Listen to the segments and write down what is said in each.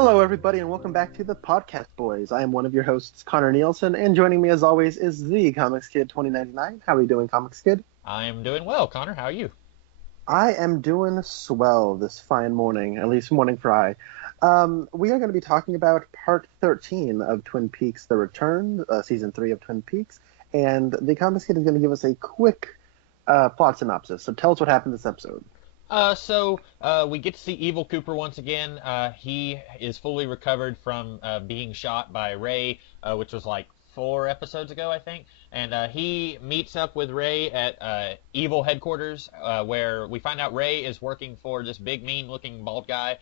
Hello, everybody, and welcome back to the Podcast Boys. I am one of your hosts, Connor Nielsen, and joining me, as always, is the Comics Kid 2099. How are you doing, Comics Kid? I am doing well, Connor. How are you? I am doing swell this fine morning, at least morning for I. We are going to be talking about Part 13 of Twin Peaks: The Return, Season 3 of Twin Peaks, and the Comics Kid is going to give us a quick plot synopsis. So tell us what happened this episode. We get to see Evil Cooper once again. He is fully recovered from being shot by Ray, which was like 4 episodes ago, I think. And he meets up with Ray at Evil headquarters, where we find out Ray is working for this big, mean-looking bald guy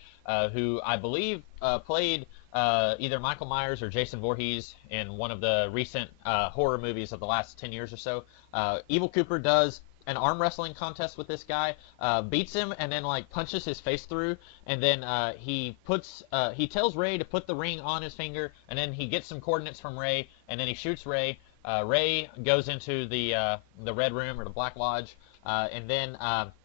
who I believe played either Michael Myers or Jason Voorhees in one of the recent horror movies of the last 10 years or so. Evil Cooper does an arm wrestling contest with this guy, beats him, and then like punches his face through, and then he tells Ray to put the ring on his finger, and then he gets some coordinates from Ray, and then he shoots Ray. Ray goes into the Red Room or the Black Lodge, and then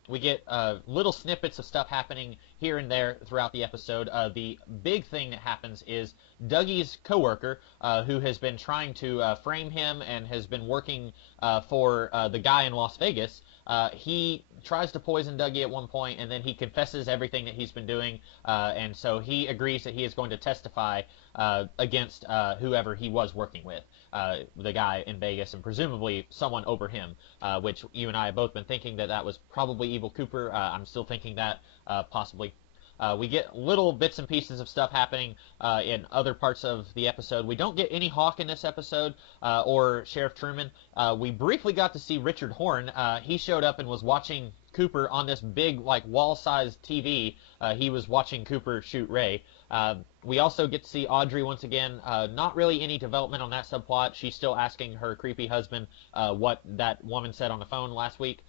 we get little snippets of stuff happening here and there throughout the episode. The big thing that happens is Dougie's coworker, who has been trying to frame him and has been working for the guy in Las Vegas, he tries to poison Dougie at one point, and then he confesses everything that he's been doing, and so he agrees that he is going to testify against whoever he was working with, the guy in Vegas, and presumably someone over him, which you and I have both been thinking that was probably Evil Cooper. I'm still thinking that possibly. We get little bits and pieces of stuff happening in other parts of the episode. We don't get any Hawk in this episode or Sheriff Truman. We briefly got to see Richard Horn. He showed up and was watching Cooper on this big, like, wall-sized TV. He was watching Cooper shoot Ray. We also get to see Audrey once again. Not really any development on that subplot. She's still asking her creepy husband what that woman said on the phone last week.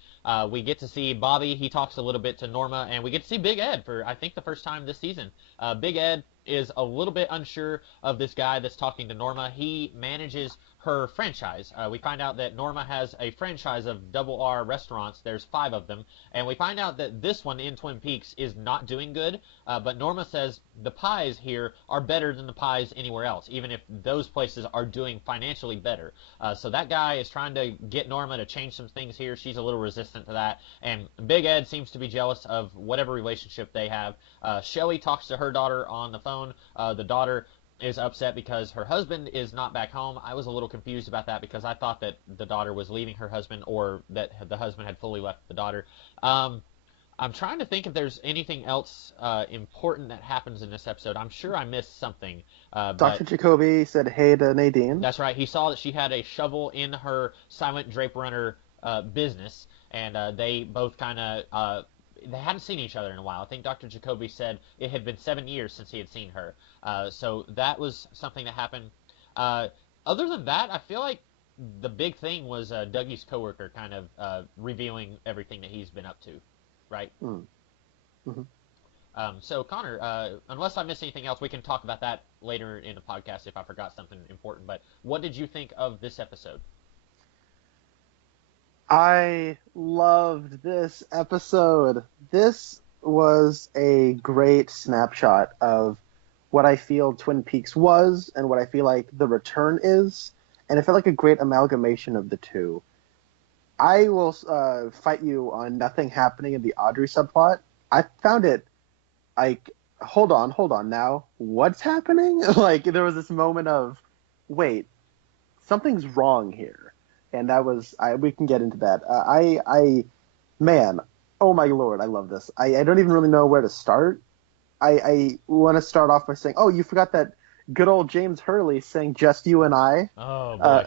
We get to see Bobby. He talks a little bit to Norma, and we get to see Big Ed for, I think, the first time this season. Big Ed is a little bit unsure of this guy that's talking to Norma. He manages her franchise. We find out that Norma has a franchise of Double R restaurants. There's 5 of them. And we find out that this one in Twin Peaks is not doing good. But Norma says the pies here are better than the pies anywhere else, even if those places are doing financially better. So that guy is trying to get Norma to change some things here. She's a little resistant to that. And Big Ed seems to be jealous of whatever relationship they have. Shelly talks to her daughter on the phone. The daughter is upset because her husband is not back home. I was a little confused about that because I thought that the daughter was leaving her husband or that the husband had fully left the daughter. I'm trying to think if there's anything else important that happens in this episode. I'm sure I missed something. Dr. Jacoby said hey to Nadine. That's right. He saw that she had a shovel in her Silent Drape Runner business, and they both kind of... they hadn't seen each other in a while. I think Dr. Jacoby said it had been 7 years since he had seen her. So that was something that happened. Other than that, I feel like the big thing was Dougie's coworker kind of revealing everything that he's been up to, right? Mm-hmm. So, Connor, unless I missed anything else, we can talk about that later in the podcast if I forgot something important. But what did you think of this episode? I loved this episode. This was a great snapshot of what I feel Twin Peaks was and what I feel like The Return is, and it felt like a great amalgamation of the two. I will fight you on nothing happening in the Audrey subplot. I found it like, hold on now, what's happening? Like, there was this moment of, wait, something's wrong here. And that was, we can get into that. Man, oh my lord, I love this. I don't even really know where to start. I want to start off by saying, oh, you forgot that good old James Hurley saying "Just You and I." Oh boy.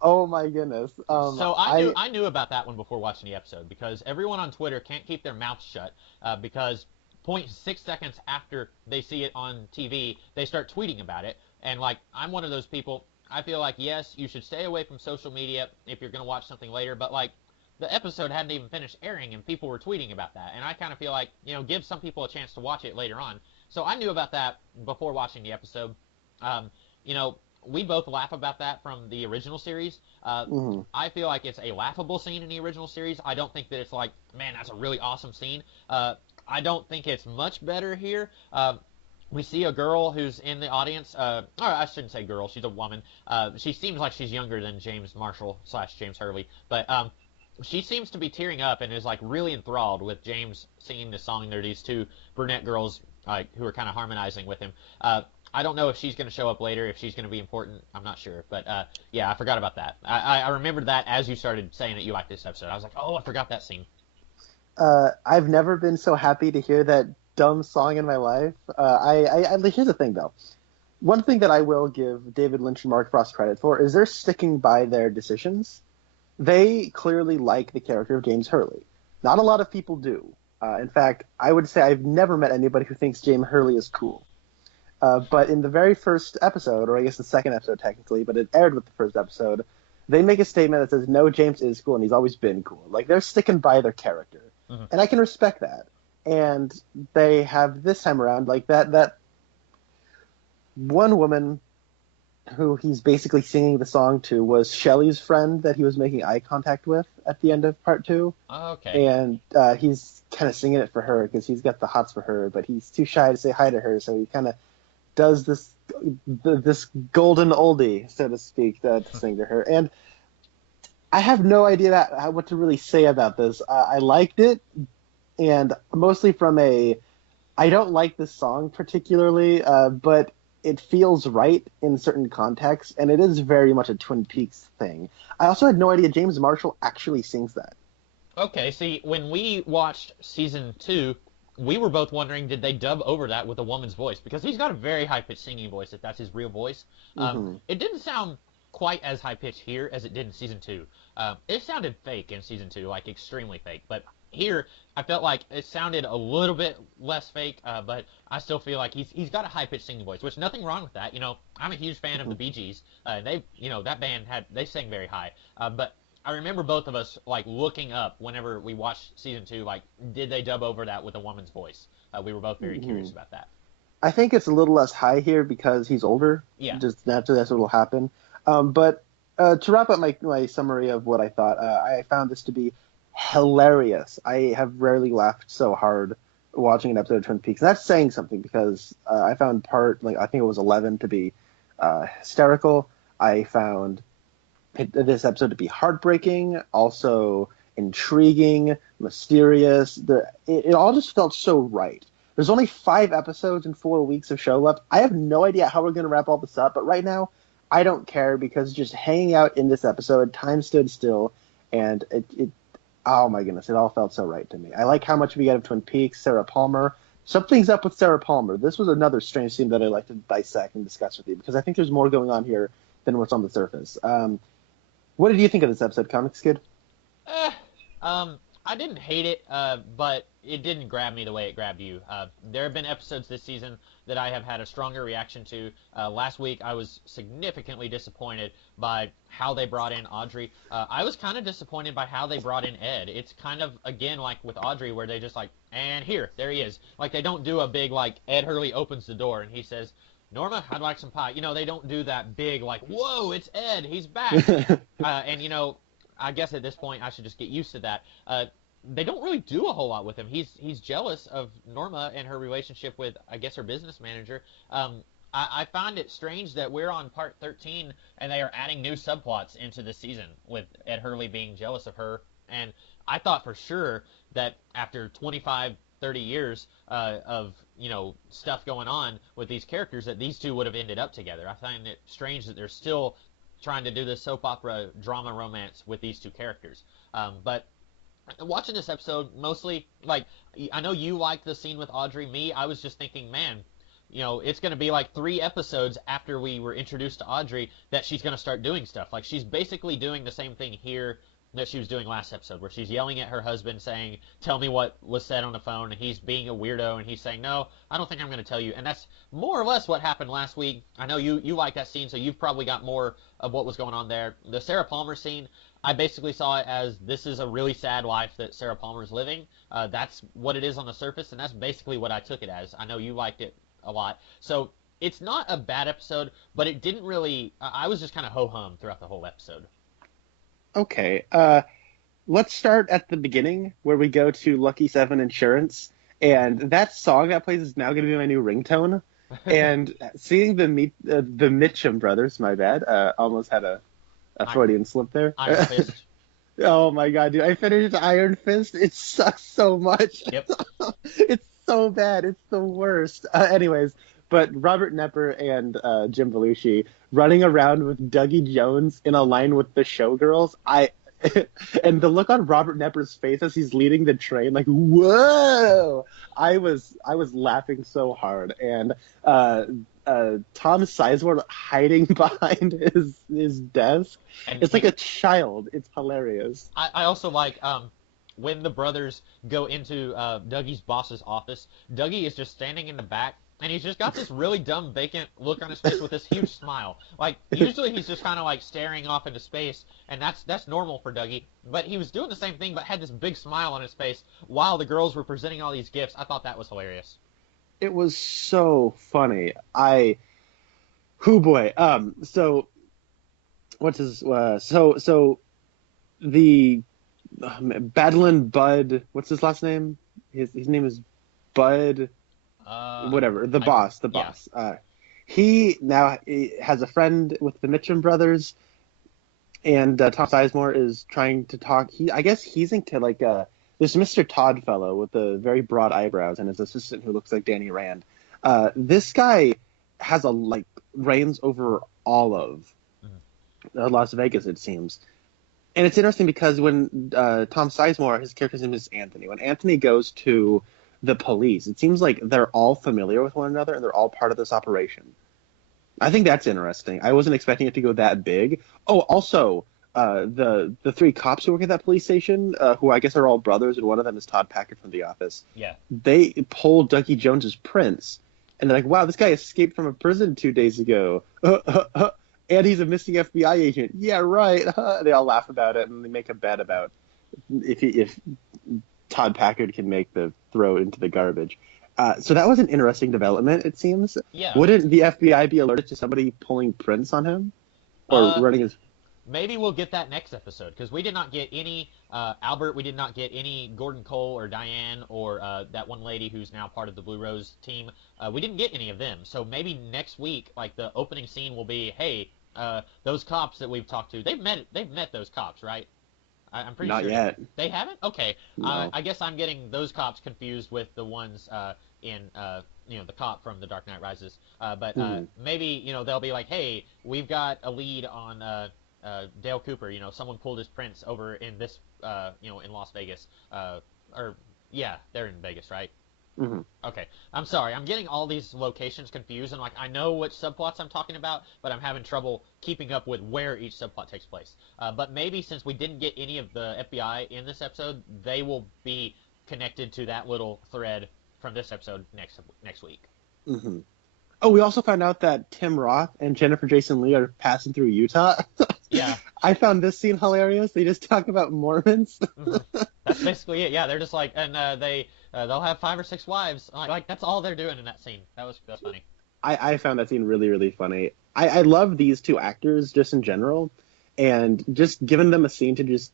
Oh my goodness. So I knew about that one before watching the episode because everyone on Twitter can't keep their mouths shut because 0.6 seconds after they see it on TV, they start tweeting about it. And like, I'm one of those people. I feel like, yes, you should stay away from social media if you're going to watch something later, but like, the episode hadn't even finished airing and people were tweeting about that. And I kind of feel like, give some people a chance to watch it later on. So I knew about that before watching the episode. We both laugh about that from the original series. I feel like it's a laughable scene in the original series. I don't think that it's like, man, that's a really awesome scene. I don't think it's much better here. we see a girl who's in the audience. Or I shouldn't say girl. She's a woman. She seems like she's younger than James Marshall / James Hurley, but she seems to be tearing up and is like really enthralled with James singing the song. There are these two brunette girls who are kind of harmonizing with him. I don't know if she's going to show up later, if she's going to be important. I'm not sure, but yeah, I forgot about that. I remembered that as you started saying that you liked this episode. I was like, oh, I forgot that scene. I've never been so happy to hear that dumb song in my life. Here's the thing, though. One thing that I will give David Lynch and Mark Frost credit for is they're sticking by their decisions. They clearly like the character of James Hurley. Not a lot of people do. In fact, I would say I've never met anybody who thinks James Hurley is cool. But in the very first episode, or I guess the second episode technically, but it aired with the first episode, they make a statement that says, no, James is cool and he's always been cool. Like, they're sticking by their character. Mm-hmm. And I can respect that. And they have this time around, like, that one woman who he's basically singing the song to was Shelley's friend that he was making eye contact with at the end of part 2. Oh, okay. And he's kind of singing it for her because he's got the hots for her, but he's too shy to say hi to her, so he kind of does this golden oldie, so to speak, to sing to her. And I have no idea what to really say about this. I liked it, and mostly from I don't like this song particularly, but it feels right in certain contexts, and it is very much a Twin Peaks thing. I also had no idea James Marshall actually sings that. Okay, see, when we watched season 2, we were both wondering, did they dub over that with a woman's voice? Because he's got a very high-pitched singing voice, if that's his real voice. It didn't sound quite as high-pitched here as it did in season 2. It sounded fake in season 2, like extremely fake, but here I felt like it sounded a little bit less fake, but I still feel like he's got a high-pitched singing voice, which nothing wrong with that. You know, I'm a huge fan of the Bee Gees. They, you know, that band they sang very high, but I remember both of us like looking up whenever we watched season 2, like, did they dub over that with a woman's voice? We were both very curious about that. I think it's a little less high here because he's older. Yeah. Just naturally that's what will happen. But to wrap up my summary of what I thought, I found this to be hilarious. I have rarely laughed so hard watching an episode of Twin Peaks. And that's saying something because I found I think it was 11 to be hysterical. I found this episode to be heartbreaking, also intriguing, mysterious. It all just felt so right. There's only 5 episodes and 4 weeks of show left. I have no idea how we're going to wrap all this up, but right now, I don't care because just hanging out in this episode, time stood still, and it oh my goodness, it all felt so right to me. I like how much we get of Twin Peaks, Sarah Palmer. Something's up with Sarah Palmer. This was another strange scene that I'd like to dissect and discuss with you because I think there's more going on here than what's on the surface. What did you think of this episode, Comics Kid? I didn't hate it, but it didn't grab me the way it grabbed you. There have been episodes this season that I have had a stronger reaction to. Last week, I was significantly disappointed by how they brought in Audrey. I was kind of disappointed by how they brought in Ed. It's kind of, again, like with Audrey, where they just like, and there he is. Like, they don't do a big, like, Ed Hurley opens the door and he says, Norma, I'd like some pie. You know, they don't do that big, like, whoa, it's Ed, he's back. And, you know, I guess at this point I should just get used to that. They don't really do a whole lot with him. He's jealous of Norma and her relationship with, I guess, her business manager. I find it strange that we're on part 13 and they are adding new subplots into the season with Ed Hurley being jealous of her. And I thought for sure that after 25, 30 years of, you know, stuff going on with these characters that these two would have ended up together. I find it strange that they're still trying to do this soap opera drama romance with these two characters. But watching this episode, mostly, like, I know you liked the scene with Audrey. Me, I was just thinking, man, you know, it's going to be like 3 episodes after we were introduced to Audrey that she's going to start doing stuff. Like, she's basically doing the same thing here that she was doing last episode, where she's yelling at her husband saying, tell me what was said on the phone, and he's being a weirdo, and he's saying, no, I don't think I'm going to tell you. And that's more or less what happened last week. I know you like that scene, so you've probably got more of what was going on there. The Sarah Palmer scene, I basically saw it as this is a really sad life that Sarah Palmer's living. That's what it is on the surface, and that's basically what I took it as. I know you liked it a lot. So it's not a bad episode, but it didn't really, I was just kind of ho-hum throughout the whole episode. Okay, let's start at the beginning where we go to Lucky 7 Insurance, and that song that plays is now going to be my new ringtone. And seeing the Mitchum brothers, my bad, almost had a I, Freudian slip there. Iron Fist. Oh my god, dude! I finished Iron Fist. It sucks so much. Yep. It's so bad. It's the worst. Anyways, but Robert Nepper and Jim Belushi running around with Dougie Jones in a line with the Showgirls. And the look on Robert Nepper's face as he's leading the train, like whoa! I was laughing so hard, and Tom Sizemore hiding behind his desk. And It's like a child. It's hilarious. I also like when the brothers go into Dougie's boss's office. Dougie is just standing in the back, and he's just got this really dumb, vacant look on his face with this huge smile. Like usually he's just kind of like staring off into space, and that's normal for Dougie. But he was doing the same thing, but had this big smile on his face while the girls were presenting all these gifts. I thought that was hilarious. It was so funny. Who boy. So what's his? So the Badland Bud. What's his last name? His name is Bud. Whatever. The boss. The yeah. boss. He now has a friend with the Mitchum brothers, and Tom Sizemore is trying to talk. I guess he's into like this Mr. Todd fellow with the very broad eyebrows and his assistant who looks like Danny Rand. This guy has reigns over all of Las Vegas, it seems. And it's interesting because when Tom Sizemore, his character's name is Anthony, when Anthony goes to the police, it seems like they're all familiar with one another and they're all part of this operation. I think that's interesting. I wasn't expecting it to go that big. Oh, also, the three cops who work at that police station, who I guess are all brothers, and one of them is Todd Packard from The Office. Yeah. They pulled Dougie Jones's prints, and they're like, "Wow, this guy escaped from a prison 2 days ago, and he's a missing FBI agent." Yeah, right. They all laugh about it, and they make a bet about if Todd Packard can make the throw into the garbage. So that was an interesting development, it seems. Yeah. Wouldn't the FBI be alerted to somebody pulling prints on him? Or running his... Maybe we'll get that next episode, because we did not get any Albert, we did not get any Gordon Cole or Diane or that one lady who's now part of the Blue Rose team. We didn't get any of them. So maybe next week, like the opening scene will be, hey, those cops that we've talked to, they've met those cops, right? I'm pretty sure. Not yet. They haven't? Okay. No. I guess I'm getting those cops confused with the ones in the cop from The Dark Knight Rises. But maybe they'll be like, hey, we've got a lead on Dale Cooper. Someone pulled his prints over in this in Las Vegas. They're in Vegas, right? Mm-hmm. Okay, I'm sorry. I'm getting all these locations confused, and I know which subplots I'm talking about, but I'm having trouble keeping up with where each subplot takes place. But maybe since we didn't get any of the FBI in this episode, they will be connected to that little thread from this episode next week. Mm-hmm. Oh, we also found out that Tim Roth and Jennifer Jason Leigh are passing through Utah. Yeah. I found this scene hilarious. They just talk about Mormons. Mm-hmm. That's basically it. Yeah, they're just like, and they'll have 5 or 6 wives. Like that's all they're doing in that scene. That's funny. I found that scene really, really funny. I love these two actors just in general, and just giving them a scene to just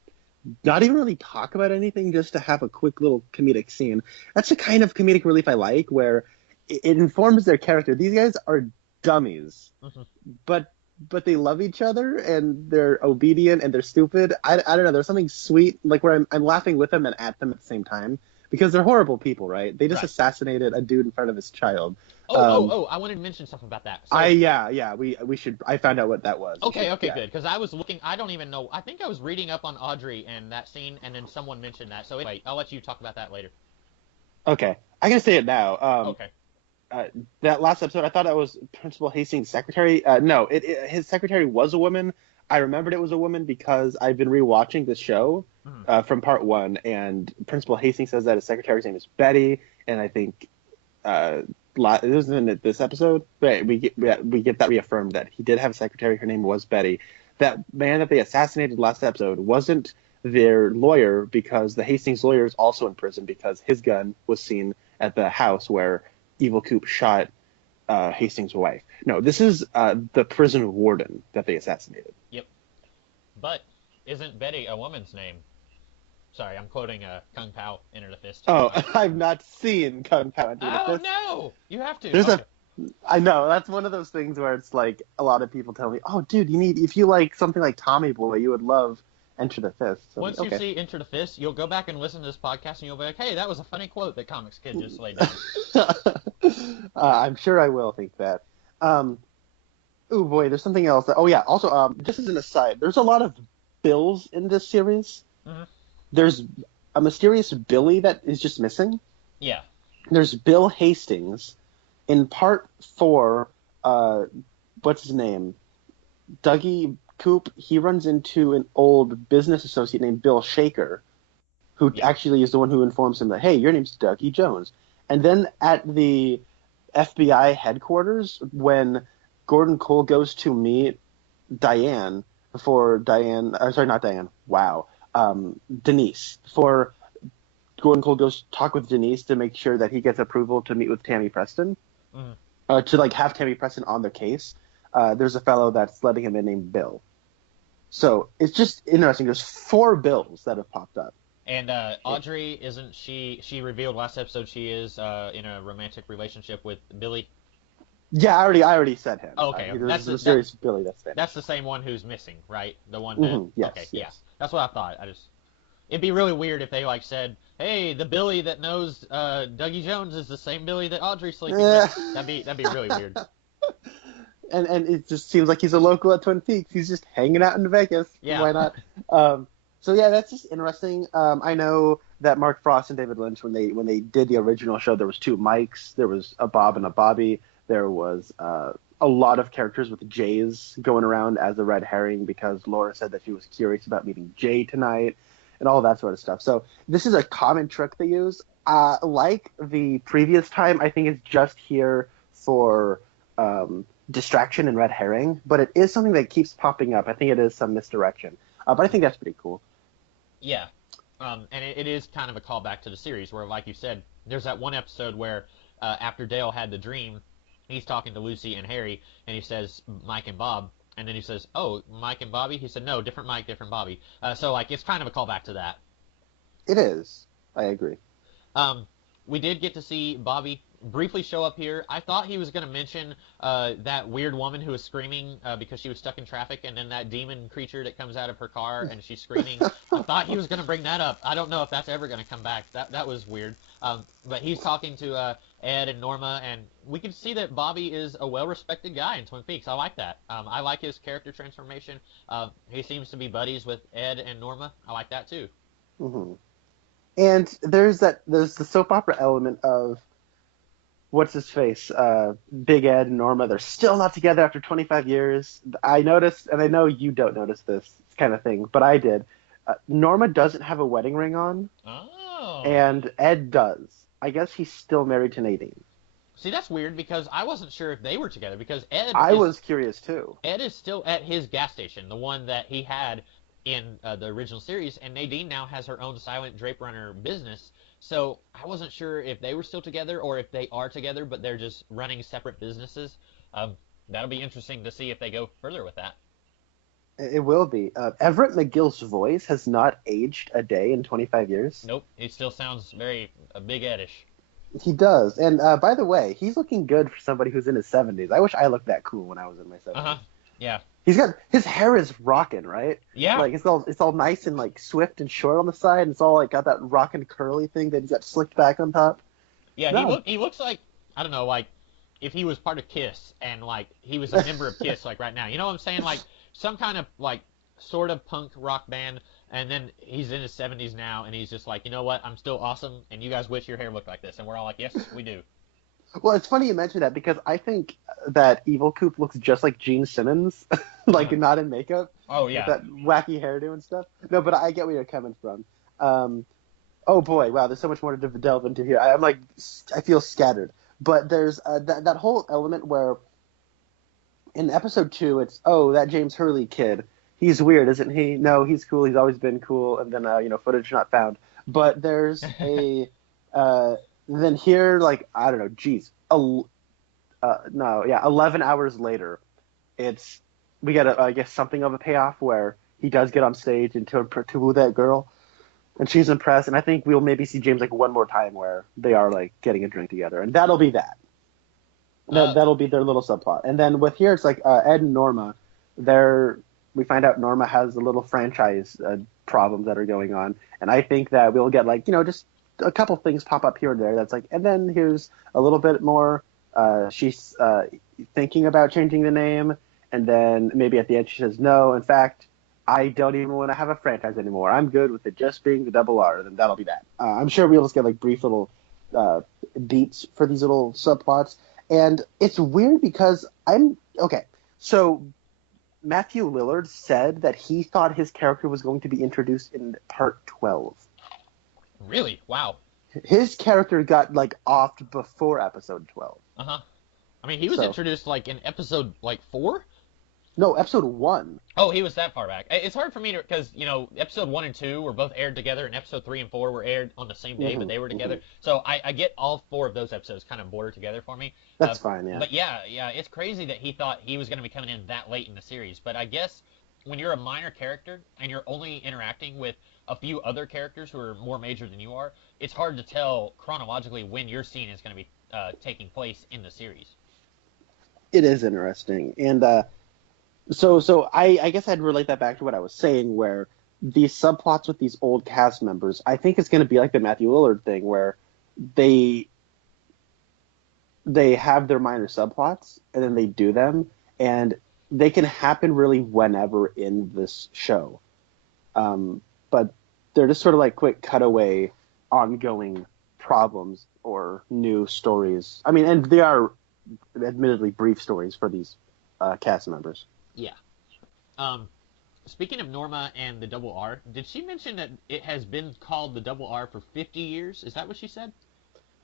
not even really talk about anything, just to have a quick little comedic scene. That's the kind of comedic relief I like, where it informs their character. These guys are dummies, but they love each other and they're obedient and they're stupid. I don't know. There's something sweet, like where I'm laughing with them and at them at the same time, because they're horrible people, right? They just assassinated a dude in front of his child. I wanted to mention something about that. So, we should. I found out what that was. Okay, good. Because I was looking. I don't even know. I think I was reading up on Audrey and that scene, and then someone mentioned that. So anyway, I'll let you talk about that later. Okay, I can say it now. Okay. That last episode, I thought that was Principal Hastings' secretary. No, his secretary was a woman. I remembered it was a woman because I've been rewatching this show from part 1, and Principal Hastings says that his secretary's name is Betty, and I think it was in this episode, right? We get that reaffirmed that he did have a secretary. Her name was Betty. That man that they assassinated last episode wasn't their lawyer, because the Hastings lawyer is also in prison because his gun was seen at the house where Evil Coop shot Hastings' wife. No, this is the prison warden that they assassinated. Yep. But isn't Betty a woman's name? Sorry, I'm quoting Kung Pao, Enter the Fist. Oh, I've not seen Kung Pao, Enter the Fist. Oh, no! You have to. There's okay. I know that's one of those things where it's like a lot of people tell me, "Oh, dude, if you like something like Tommy Boy, you would love Enter the Fist." So I'm like, Once you okay. see Enter the Fist, you'll go back and listen to this podcast, and you'll be like, "Hey, that was a funny quote that Comics Kid just laid down." I'm sure I will think that. Um, oh boy, there's something else. Oh yeah, also, just as an aside, there's a lot of Bills in this series. Hmm. There's a mysterious Billy that is just missing. Yeah. There's Bill Hastings in part four. What's his name? Dougie Coop. He runs into an old business associate named Bill Shaker, who Yeah. actually is the one who informs him that, hey, your name's Dougie Jones. And then at the FBI headquarters, when Gordon Cole goes to meet Diane before Diane, sorry, not Diane, wow, Denise, before Gordon Cole goes talk with Denise to make sure that he gets approval to meet with Tammy Preston, Hmm. to like have Tammy Preston on their case. There's a fellow that's letting him in named Bill. So it's just interesting. There's 4 Bills that have popped up. And Audrey, isn't she? She revealed last episode she is in a romantic relationship with Billy. Yeah, I already said him. Oh, okay, There's a mysterious Billy that's there. that's the same one who's missing, right? The one that. Mm-hmm. Yes, Okay, yeah, yes. that's what I thought. It'd be really weird if they like said, "Hey, the Billy that knows Dougie Jones is the same Billy that Audrey's sleeping with." That'd be really weird. And it just seems like he's a local at Twin Peaks. He's just hanging out in Vegas. Yeah. Why not? So yeah, that's just interesting. I know that Mark Frost and David Lynch, when they did the original show, there was 2 Mikes. There was a Bob and a Bobby. There was a lot of characters with J's going around as a red herring because Laura said that she was curious about meeting Jay tonight and all that sort of stuff. So this is a common trick they use. Like the previous time, I think it's just here for distraction and red herring, but it is something that keeps popping up. I think it is some misdirection. But I think that's pretty cool. Yeah. And it is kind of a callback to the series where, like you said, there's that one episode where after Dale had the dream, he's talking to Lucy and Harry, and he says Mike and Bob, and then he says, "Oh, Mike and Bobby." He said, "No, different Mike, different Bobby." So like it's kind of a callback to that. It is. I agree. Um, we did get to see Bobby briefly show up here. I thought he was going to mention that weird woman who was screaming because she was stuck in traffic, and then that demon creature that comes out of her car and she's screaming. I thought he was going to bring that up. I don't know if that's ever going to come back. That was weird. But he's talking to Ed and Norma, and we can see that Bobby is a well-respected guy in Twin Peaks. I like that. I like his character transformation. He seems to be buddies with Ed and Norma. I like that too. Hmm. And there's the soap opera element of what's his face, Big Ed and Norma. They're still not together after 25 years. I noticed, and I know you don't notice this kind of thing, but I did. Norma doesn't have a wedding ring on, Oh. and Ed does. I guess he's still married to Nadine. See, that's weird because I wasn't sure if they were together because I was curious too. Ed is still at his gas station, the one that he had in the original series, and Nadine now has her own Silent Drape Runner business. So I wasn't sure if they were still together or if they are together, but they're just running separate businesses. That'll be interesting to see if they go further with that. It will be. Everett McGill's voice has not aged a day in 25 years. Nope, he still sounds very Big Edish. He does. And by the way, he's looking good for somebody who's in his 70s. I wish I looked that cool when I was in my 70s. Uh huh. Yeah. He's got his hair is rocking, right? Yeah. Like it's all nice and like swift and short on the side, and it's all like got that rockin' curly thing that he's got slicked back on top. Yeah. No. He looks like I don't know, like if he was part of Kiss and like he was a member of Kiss, like right now. You know what I'm saying? Like some kind of like sort of punk rock band, and then he's in his 70s now, and he's just like, you know what? I'm still awesome, and you guys wish your hair looked like this, and we're all like, yes, we do. Well, it's funny you mention that because I think that Evil Coop looks just like Gene Simmons, like not in makeup, Oh with yeah. that wacky hairdo and stuff. No, but I get where you're coming from. Oh boy, wow, there's so much more to delve into here. I'm like, I feel scattered. But there's that whole element where in episode 2, it's, oh, that James Hurley kid. He's weird, isn't he? No, he's cool. He's always been cool. And then, footage not found. But there's then here, like, I don't know, geez. 11 hours later, we get, I guess, something of a payoff where he does get on stage and to woo that girl. And she's impressed. And I think we'll maybe see James, like, one more time where they are, like, getting a drink together. And that'll be that. That'll be their little subplot. And then with here, it's like Ed and Norma. We find out Norma has a little franchise problems that are going on, and I think that we'll get like just a couple things pop up here and there. That's like, and then here's a little bit more. She's thinking about changing the name, and then maybe at the end she says, "No, in fact, I don't even want to have a franchise anymore. I'm good with it just being the Double R." Then that'll be that. I'm sure we'll just get like brief little beats for these little subplots. And it's weird because so Matthew Lillard said that he thought his character was going to be introduced in part 12. Really? Wow. His character got like offed before episode 12. Uh-huh. I mean, he was introduced like in episode 4? No, episode 1. Oh, he was that far back. It's hard for me to, because, episode 1 and 2 were both aired together, and episode 3 and 4 were aired on the same day, but they were together. So I get all 4 of those episodes kind of border together for me. That's fine, yeah. But yeah, it's crazy that he thought he was going to be coming in that late in the series. But I guess when you're a minor character and you're only interacting with a few other characters who are more major than you are, it's hard to tell chronologically when your scene is going to be taking place in the series. It is interesting. And, So I guess I'd relate that back to what I was saying, where these subplots with these old cast members, I think it's going to be like the Matthew Lillard thing, where they have their minor subplots and then they do them, and they can happen really whenever in this show. But they're just sort of like quick cutaway, ongoing problems or new stories. I mean, and they are admittedly brief stories for these cast members. Yeah. Speaking of Norma and the Double R, did she mention that it has been called the Double R for 50 years? Is that what she said?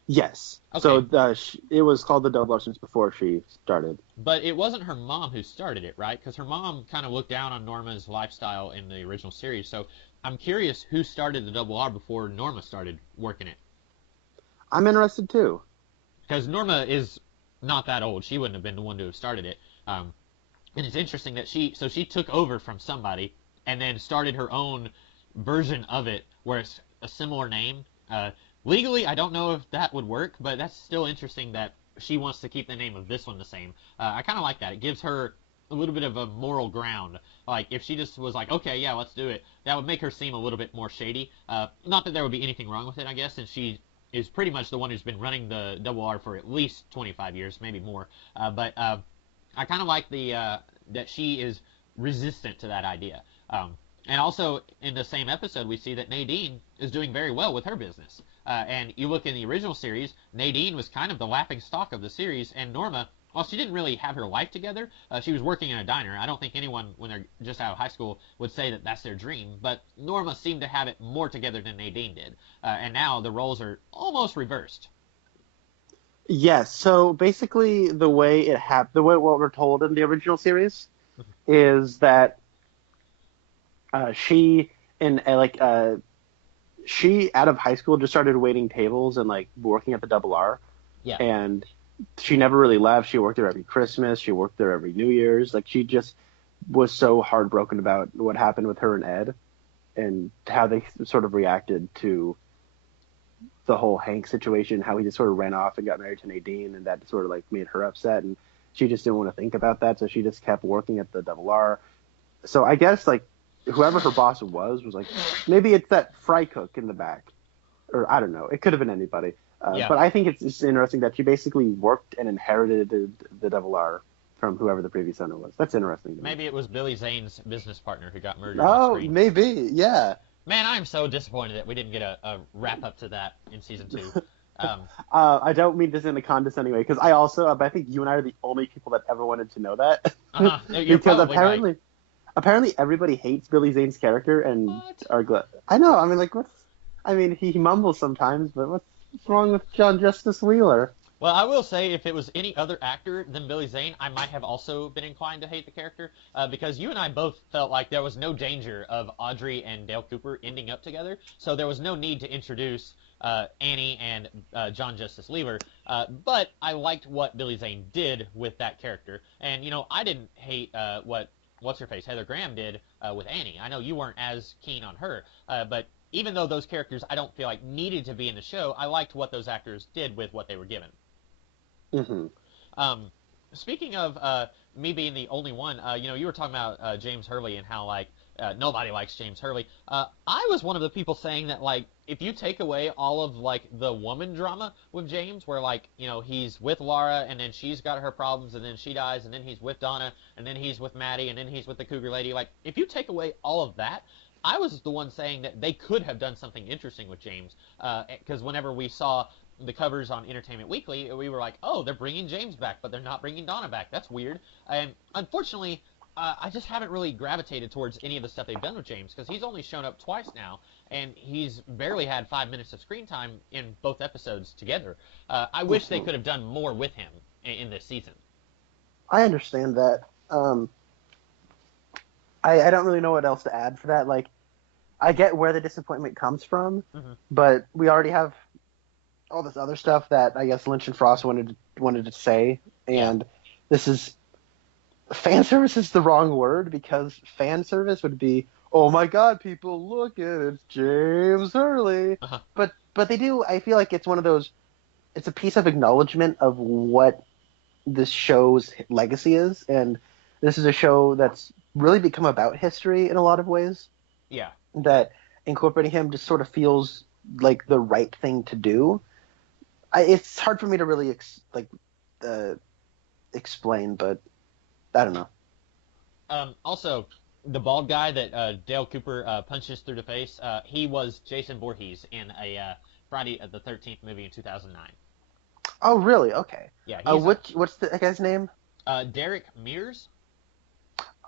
Yes. Okay. So it was called the Double R since before she started. But it wasn't her mom who started it, right? Because her mom kind of looked down on Norma's lifestyle in the original series. So I'm curious who started the Double R before Norma started working it. I'm interested too. Because Norma is not that old. She wouldn't have been the one to have started it. And it's interesting that she took over from somebody and then started her own version of it where it's a similar name. Legally, I don't know if that would work, but that's still interesting that she wants to keep the name of this one the same. I kind of like that. It gives her a little bit of a moral ground. Like, if she just was like, okay, yeah, let's do it, that would make her seem a little bit more shady. Not that there would be anything wrong with it, I guess, since she is pretty much the one who's been running the Double R for at least 25 years, maybe more. But I kind of like that she is resistant to that idea. And also, in the same episode, we see that Nadine is doing very well with her business. And you look in the original series, Nadine was kind of the laughing stock of the series, and Norma, while she didn't really have her life together, she was working in a diner. I don't think anyone, when they're just out of high school, would say that that's their dream, but Norma seemed to have it more together than Nadine did. And now the roles are almost reversed. Yes, so basically the way it happened, what we're told in the original series is that she out of high school just started waiting tables and like working at the Double R. Yeah. And she never really left. She worked there every Christmas. She worked there every New Year's. Like, she just was so heartbroken about what happened with her and Ed and how they sort of reacted to the whole Hank situation, how he just sort of ran off and got married to Nadine, and that sort of like made her upset, and she just didn't want to think about that, so she just kept working at the Double R. So I guess like whoever her boss was like, maybe it's that fry cook in the back, or I don't know, it could have been anybody. But I think it's just interesting that she basically worked and inherited the Double R from whoever the previous owner was. That's interesting to me. Maybe it was Billy Zane's business partner who got murdered on screen. Oh, maybe, yeah. Man, I'm so disappointed that we didn't get a wrap-up to that in Season 2. I don't mean this in a condescending way, because I think you and I are the only people that ever wanted to know that. Uh-huh. You're because apparently apparently everybody hates Billy Zane's character and are glad. I know, I mean, like, he mumbles sometimes, but what's wrong with John Justice Wheeler? Well, I will say, if it was any other actor than Billy Zane, I might have also been inclined to hate the character, because you and I both felt like there was no danger of Audrey and Dale Cooper ending up together, so there was no need to introduce Annie and John Justice Lever, but I liked what Billy Zane did with that character, and, I didn't hate what's-her-face, Heather Graham did with Annie. I know you weren't as keen on her, but even though those characters I don't feel like needed to be in the show, I liked what those actors did with what they were given. Mm-hmm. Speaking of me being the only one, you were talking about James Hurley and how like nobody likes James Hurley. I was one of the people saying that like if you take away all of like the woman drama with James, where like he's with Laura and then she's got her problems and then she dies and then he's with Donna and then he's with Maddie and then he's with the Cougar Lady. Like if you take away all of that, I was the one saying that they could have done something interesting with James, because whenever we saw the covers on Entertainment Weekly, we were like, oh, they're bringing James back, but they're not bringing Donna back. That's weird. And unfortunately, I just haven't really gravitated towards any of the stuff they've done with James, because he's only shown up twice now, and he's barely had 5 minutes of screen time in both episodes together. I wish they could have done more with him in this season. I understand that. I don't really know what else to add for that. Like, I get where the disappointment comes from, but we already have all this other stuff that I guess Lynch and Frost wanted to say, and this is fan service is the wrong word, because fan service would be, oh my god, people, look at it, it's James Hurley. But they do. I feel like it's one of those. It's a piece of acknowledgement of what this show's legacy is, and this is a show that's really become about history in a lot of ways. Yeah. That incorporating him just sort of feels like the right thing to do. It's hard for me to really explain, but I don't know. Also, the bald guy that Dale Cooper punches through the face, he was Jason Voorhees in a Friday the 13th movie in 2009. Oh, really? Okay. Yeah. What's the guy's name? Derek Mears.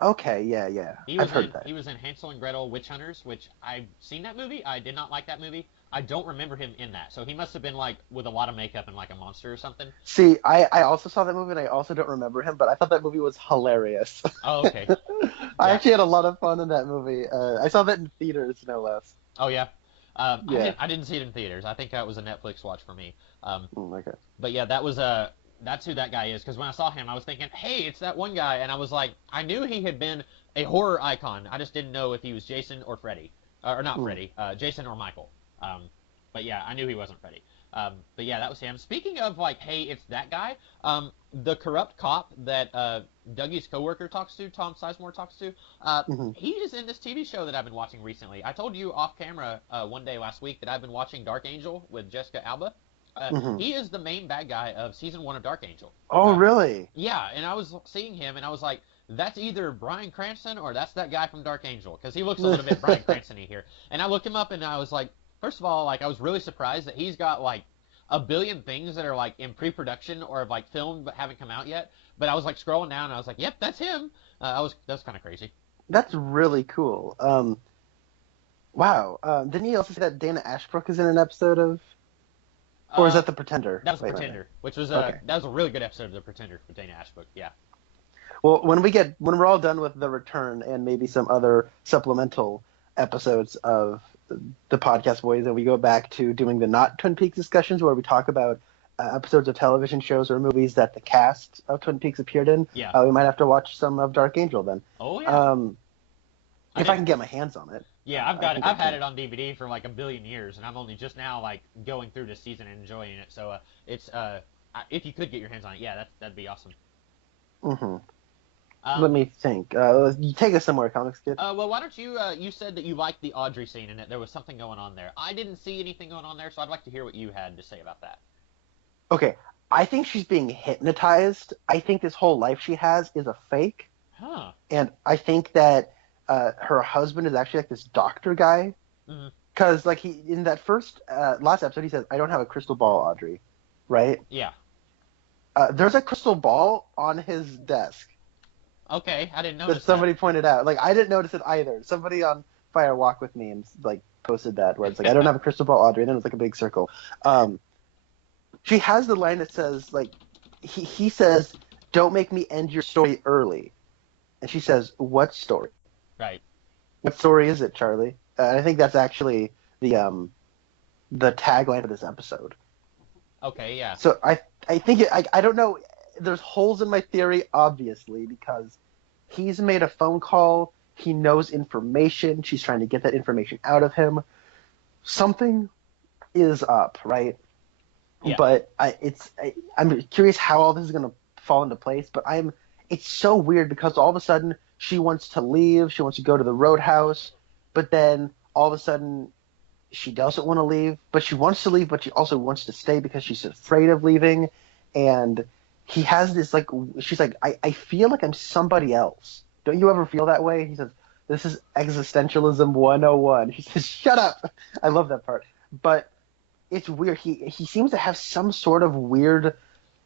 Okay, yeah. I've heard that. He was in Hansel and Gretel Witch Hunters, which I've seen that movie. I did not like that movie. I don't remember him in that. So he must have been like with a lot of makeup and like a monster or something. See, I also saw that movie and I also don't remember him, but I thought that movie was hilarious. Oh, okay. I actually had a lot of fun in that movie. I saw that in theaters, no less. Oh, yeah? Yeah. I didn't see it in theaters. I think that was a Netflix watch for me. Okay. But yeah, that's who that guy is, because when I saw him, I was thinking, hey, it's that one guy, and I was like, I knew he had been a horror icon. I just didn't know if he was Jason or Freddy. Or not Freddy, Jason or Michael. But yeah, I knew he wasn't Freddy. But yeah, that was him. Speaking of, like, hey, it's that guy, the corrupt cop that Dougie's coworker talks to, Tom Sizemore talks to, he is in this TV show that I've been watching recently. I told you off camera one day last week that I've been watching Dark Angel with Jessica Alba. He is the main bad guy of season 1 of Dark Angel. Oh, really? Yeah, and I was seeing him, and I was like, that's either Bryan Cranston or that's that guy from Dark Angel, because he looks a little bit Bryan Cranston-y here. And I looked him up, and I was like, first of all, like, I was really surprised that he's got, like, a billion things that are, like, in pre-production or have, like, filmed but haven't come out yet. But I was, like, scrolling down, and I was like, yep, that's him. That was kind of crazy. That's really cool. Wow. Didn't he also say that Dana Ashbrook is in an episode of... Or is that The Pretender? That was Pretender, which was that was a really good episode of The Pretender with Dana Ashbrook. Yeah. Well, when we're all done with The Return and maybe some other supplemental episodes of the Podcast Boys, and we go back to doing the not Twin Peaks discussions where we talk about episodes of television shows or movies that the cast of Twin Peaks appeared in, we might have to watch some of Dark Angel then. Oh yeah. If I can get my hands on it. Yeah, I've had it on DVD for like a billion years, and I'm only just now like going through this season and enjoying it. So it's if you could get your hands on it, yeah, that'd be awesome. Let me think. You take us somewhere, Comics Kid. Well, why don't you? You said that you liked the Audrey scene and that there was something going on there. I didn't see anything going on there, so I'd like to hear what you had to say about that. Okay, I think she's being hypnotized. I think this whole life she has is a fake. Huh. And I think that her husband is actually like this doctor guy. Because like he in that last episode he says, "I don't have a crystal ball, Audrey," right? Yeah. There's a crystal ball on his desk. Okay, I didn't notice that. Somebody pointed out. Like I didn't notice it either. Somebody on Fire Walk with Me and like posted that where it's like, "I don't have a crystal ball, Audrey," and then it's like a big circle. She has the line that says like he says, "Don't make me end your story early," and she says, "What story?" Right. What story is it, Charlie? I think that's actually the tagline of this episode. Okay, yeah. So I think I don't know. There's holes in my theory, obviously, because he's made a phone call. He knows information. She's trying to get that information out of him. Something is up, right? Yeah. But I'm curious how all this is going to fall into place. But it's so weird because all of a sudden she wants to leave, she wants to go to the Roadhouse, but then all of a sudden she doesn't want to leave, but she wants to leave, but she also wants to stay because she's afraid of leaving. And he has this like, she's like, I feel like I'm somebody else. Don't you ever feel that way? He says, this is existentialism 101. He says, shut up. I love that part. But it's weird. He seems to have some sort of weird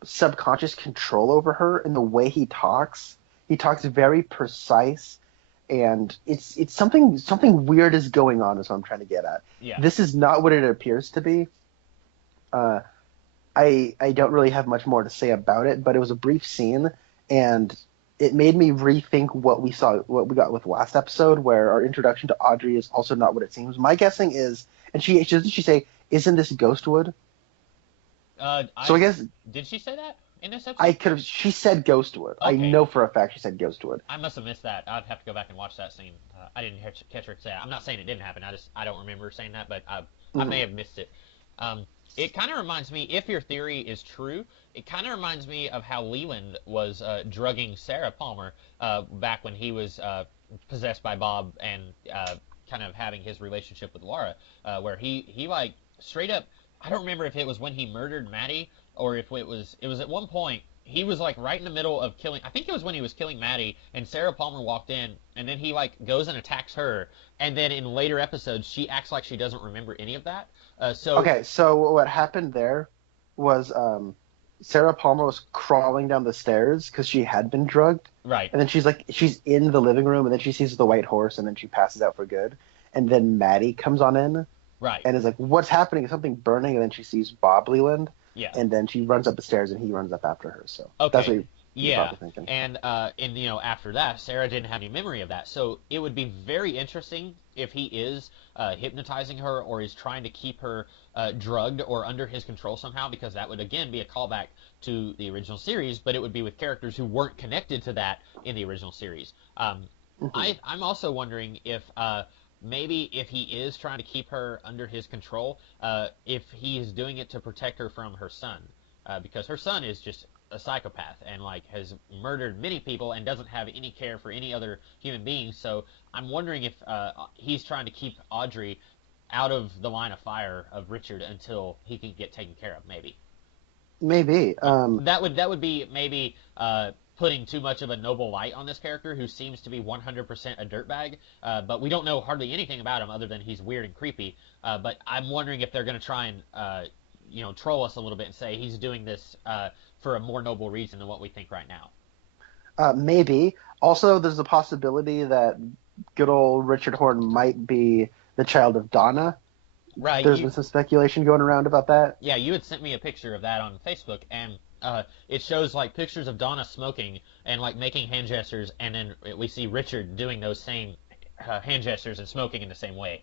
subconscious control over her in the way he talks. He talks very precise, and it's something weird is going on is what I'm trying to get at. Yeah. This is not what it appears to be. I don't really have much more to say about it, but it was a brief scene, and it made me rethink what we got with last episode, where our introduction to Audrey is also not what it seems. My guessing is, and doesn't she say, isn't this Ghostwood? So I guess, did she say that in this episode? She said Ghostwood. Okay. I know for a fact she said Ghostwood. I must have missed that. I'd have to go back and watch that scene. I didn't catch her say that. I'm not saying it didn't happen. I don't remember saying that, but I may have missed it. It kind of reminds me, if your theory is true, it kind of reminds me of how Leland was drugging Sarah Palmer back when he was possessed by Bob and kind of having his relationship with Laura, where he like straight up, I don't remember if it was when he murdered Maddie or if it was at one point he was like right in the middle of killing, I think it was when he was killing Maddie and Sarah Palmer walked in and then he like goes and attacks her, and then in later episodes she acts like she doesn't remember any of that. So what happened there was Sarah Palmer was crawling down the stairs because she had been drugged. Right. And then she's in the living room, and then she sees the white horse, and then she passes out for good. And then Maddie comes on in. Right. And is like, what's happening? Is something burning? And then she sees Bob Leland. Yeah. And then she runs up the stairs, and he runs up after her. So okay. That's what you're probably thinking. And after that, Sarah didn't have any memory of that. So it would be very interesting if he is hypnotizing her or is trying to keep her drugged or under his control somehow, because that would again be a callback to the original series, but it would be with characters who weren't connected to that in the original series. I'm also wondering if maybe if he is trying to keep her under his control, if he is doing it to protect her from her son, because her son is just a psychopath and like has murdered many people and doesn't have any care for any other human beings. So I'm wondering if he's trying to keep Audrey out of the line of fire of Richard until he can get taken care of. Maybe. That would be maybe putting too much of a noble light on this character who seems to be 100% a dirtbag, but we don't know hardly anything about him other than he's weird and creepy. But I'm wondering if they're going to try and troll us a little bit and say he's doing this for a more noble reason than what we think right now. Maybe. Also, there's a possibility that good old Richard Horton might be the child of Donna. Right. There's been some speculation going around about that. Yeah, you had sent me a picture of that on Facebook, and it shows like pictures of Donna smoking and like making hand gestures, and then we see Richard doing those same hand gestures and smoking in the same way.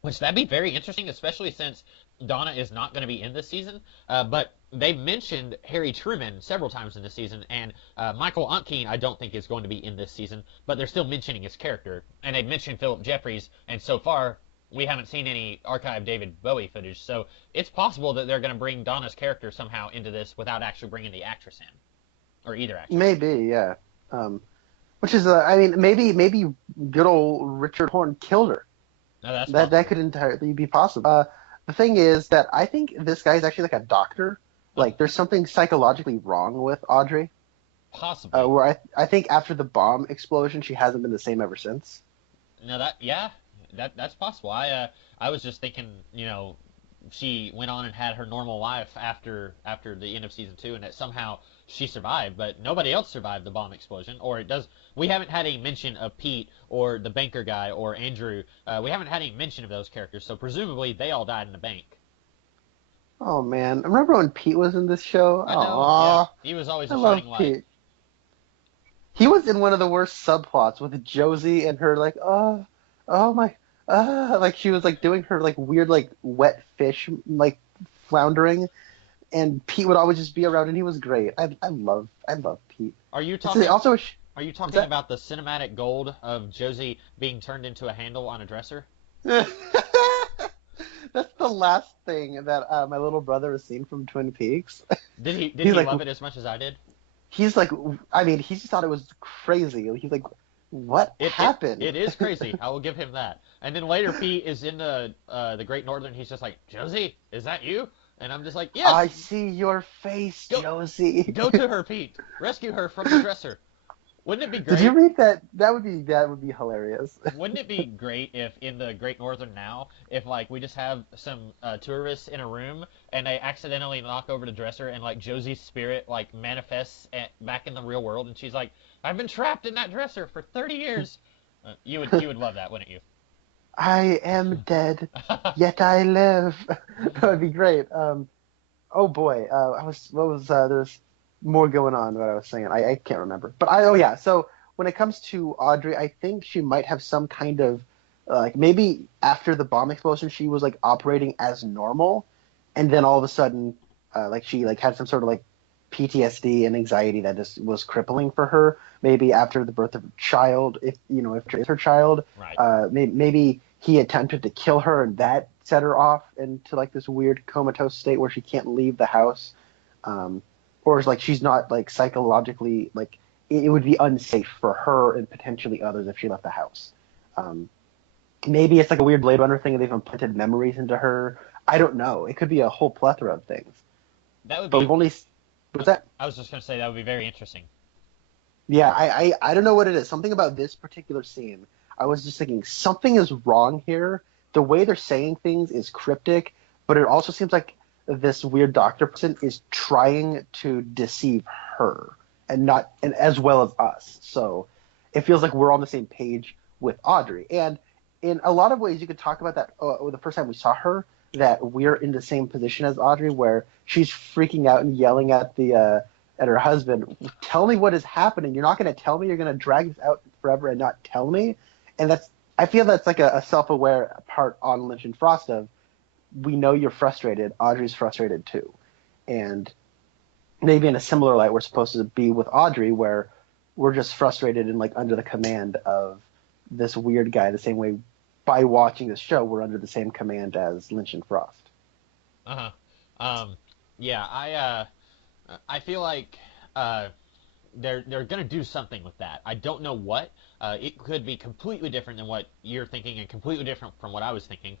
Which that'd be very interesting, especially since Donna is not going to be in this season. But they've mentioned Harry Truman several times in this season, and Michael Ontkeen I don't think is going to be in this season, but they're still mentioning his character. And they've mentioned Philip Jeffries, and so far we haven't seen any archived David Bowie footage. So it's possible that they're going to bring Donna's character somehow into this without actually bringing the actress in. Or either actress. Maybe, yeah. Which is, maybe good old Richard Horton killed her. No, that could entirely be possible. The thing is that I think this guy's actually like a doctor. Like, there's something psychologically wrong with Audrey. Possibly. Where I think after the bomb explosion, she hasn't been the same ever since. No, that's possible. I was just thinking, she went on and had her normal life after the end of season 2, and that somehow she survived, but nobody else survived the bomb explosion. Or we haven't had a mention of Pete or the banker guy or Andrew. We haven't had any mention of those characters, so presumably they all died in the bank. Oh man, remember when Pete was in this show? I know. Yeah. He was always a shining light. Pete. He was in one of the worst subplots with Josie and her like, like she was like doing her like weird like wet fish like floundering, and Pete would always just be around, and he was great. I love Pete. Are you talking about the cinematic gold of Josie being turned into a handle on a dresser? That's the last thing that my little brother has seen from Twin Peaks. Did he love it as much as I did? he's like, I mean, he just thought it was crazy. He's like, what It happened? is crazy. I will give him that. And then later, Pete is in the Great Northern. He's just like, Josie, is that you? And I'm just like, I yes, see your face, go Josie. go to her, Pete. Rescue her from the dresser. Wouldn't it be Did you great? read that? That would be hilarious. Wouldn't it be great if in the Great Northern now, if like we just have some tourists in a room and they accidentally knock over the dresser and like Josie's spirit like manifests back in the real world and she's like, I've been trapped in that dresser for 30 years. You would love that, wouldn't you? I am dead, yet I live. That would be great. Oh boy, there's more going on what I was saying. I can't remember. But oh yeah, so when it comes to Audrey, I think she might have some kind of like maybe after the bomb explosion she was like operating as normal, and then all of a sudden like she like had some sort of like PTSD and anxiety that just was crippling for her. Maybe after the birth of a child, if if it's her child, Right. maybe he attempted to kill her and that set her off into like this weird comatose state where she can't leave the house, um, or it's like she's not like psychologically like it would be unsafe for her and potentially others if she left the house. Um, Maybe it's like a weird Blade Runner thing and they've implanted memories into her. I don't know. It could be a whole plethora of things. That would But we've be. only was that I was just gonna say that would be very interesting. yeah, I don't know what it is. Something about this particular scene. I was just thinking something is wrong here. The way they're saying things is cryptic, but it also seems like this weird doctor person is trying to deceive her and as well as us. So it feels like we're on the same page with Audrey. And in a lot of ways, you could talk about that. The first time we saw her, that we're in the same position as Audrey, where she's freaking out and yelling at her husband, tell me what is happening. You're not going to tell me. You're going to drag this out forever and not tell me. And I feel that's like a self-aware part on Lynch and Frost of, we know you're frustrated. Audrey's frustrated too. And maybe in a similar light, we're supposed to be with Audrey, where we're just frustrated and like under the command of this weird guy, the same way by watching this show, we're under the same command as Lynch and Frost. Uh huh. Yeah, I feel like they're gonna do something with that. I don't know what. It could be completely different than what you're thinking, and completely different from what I was thinking.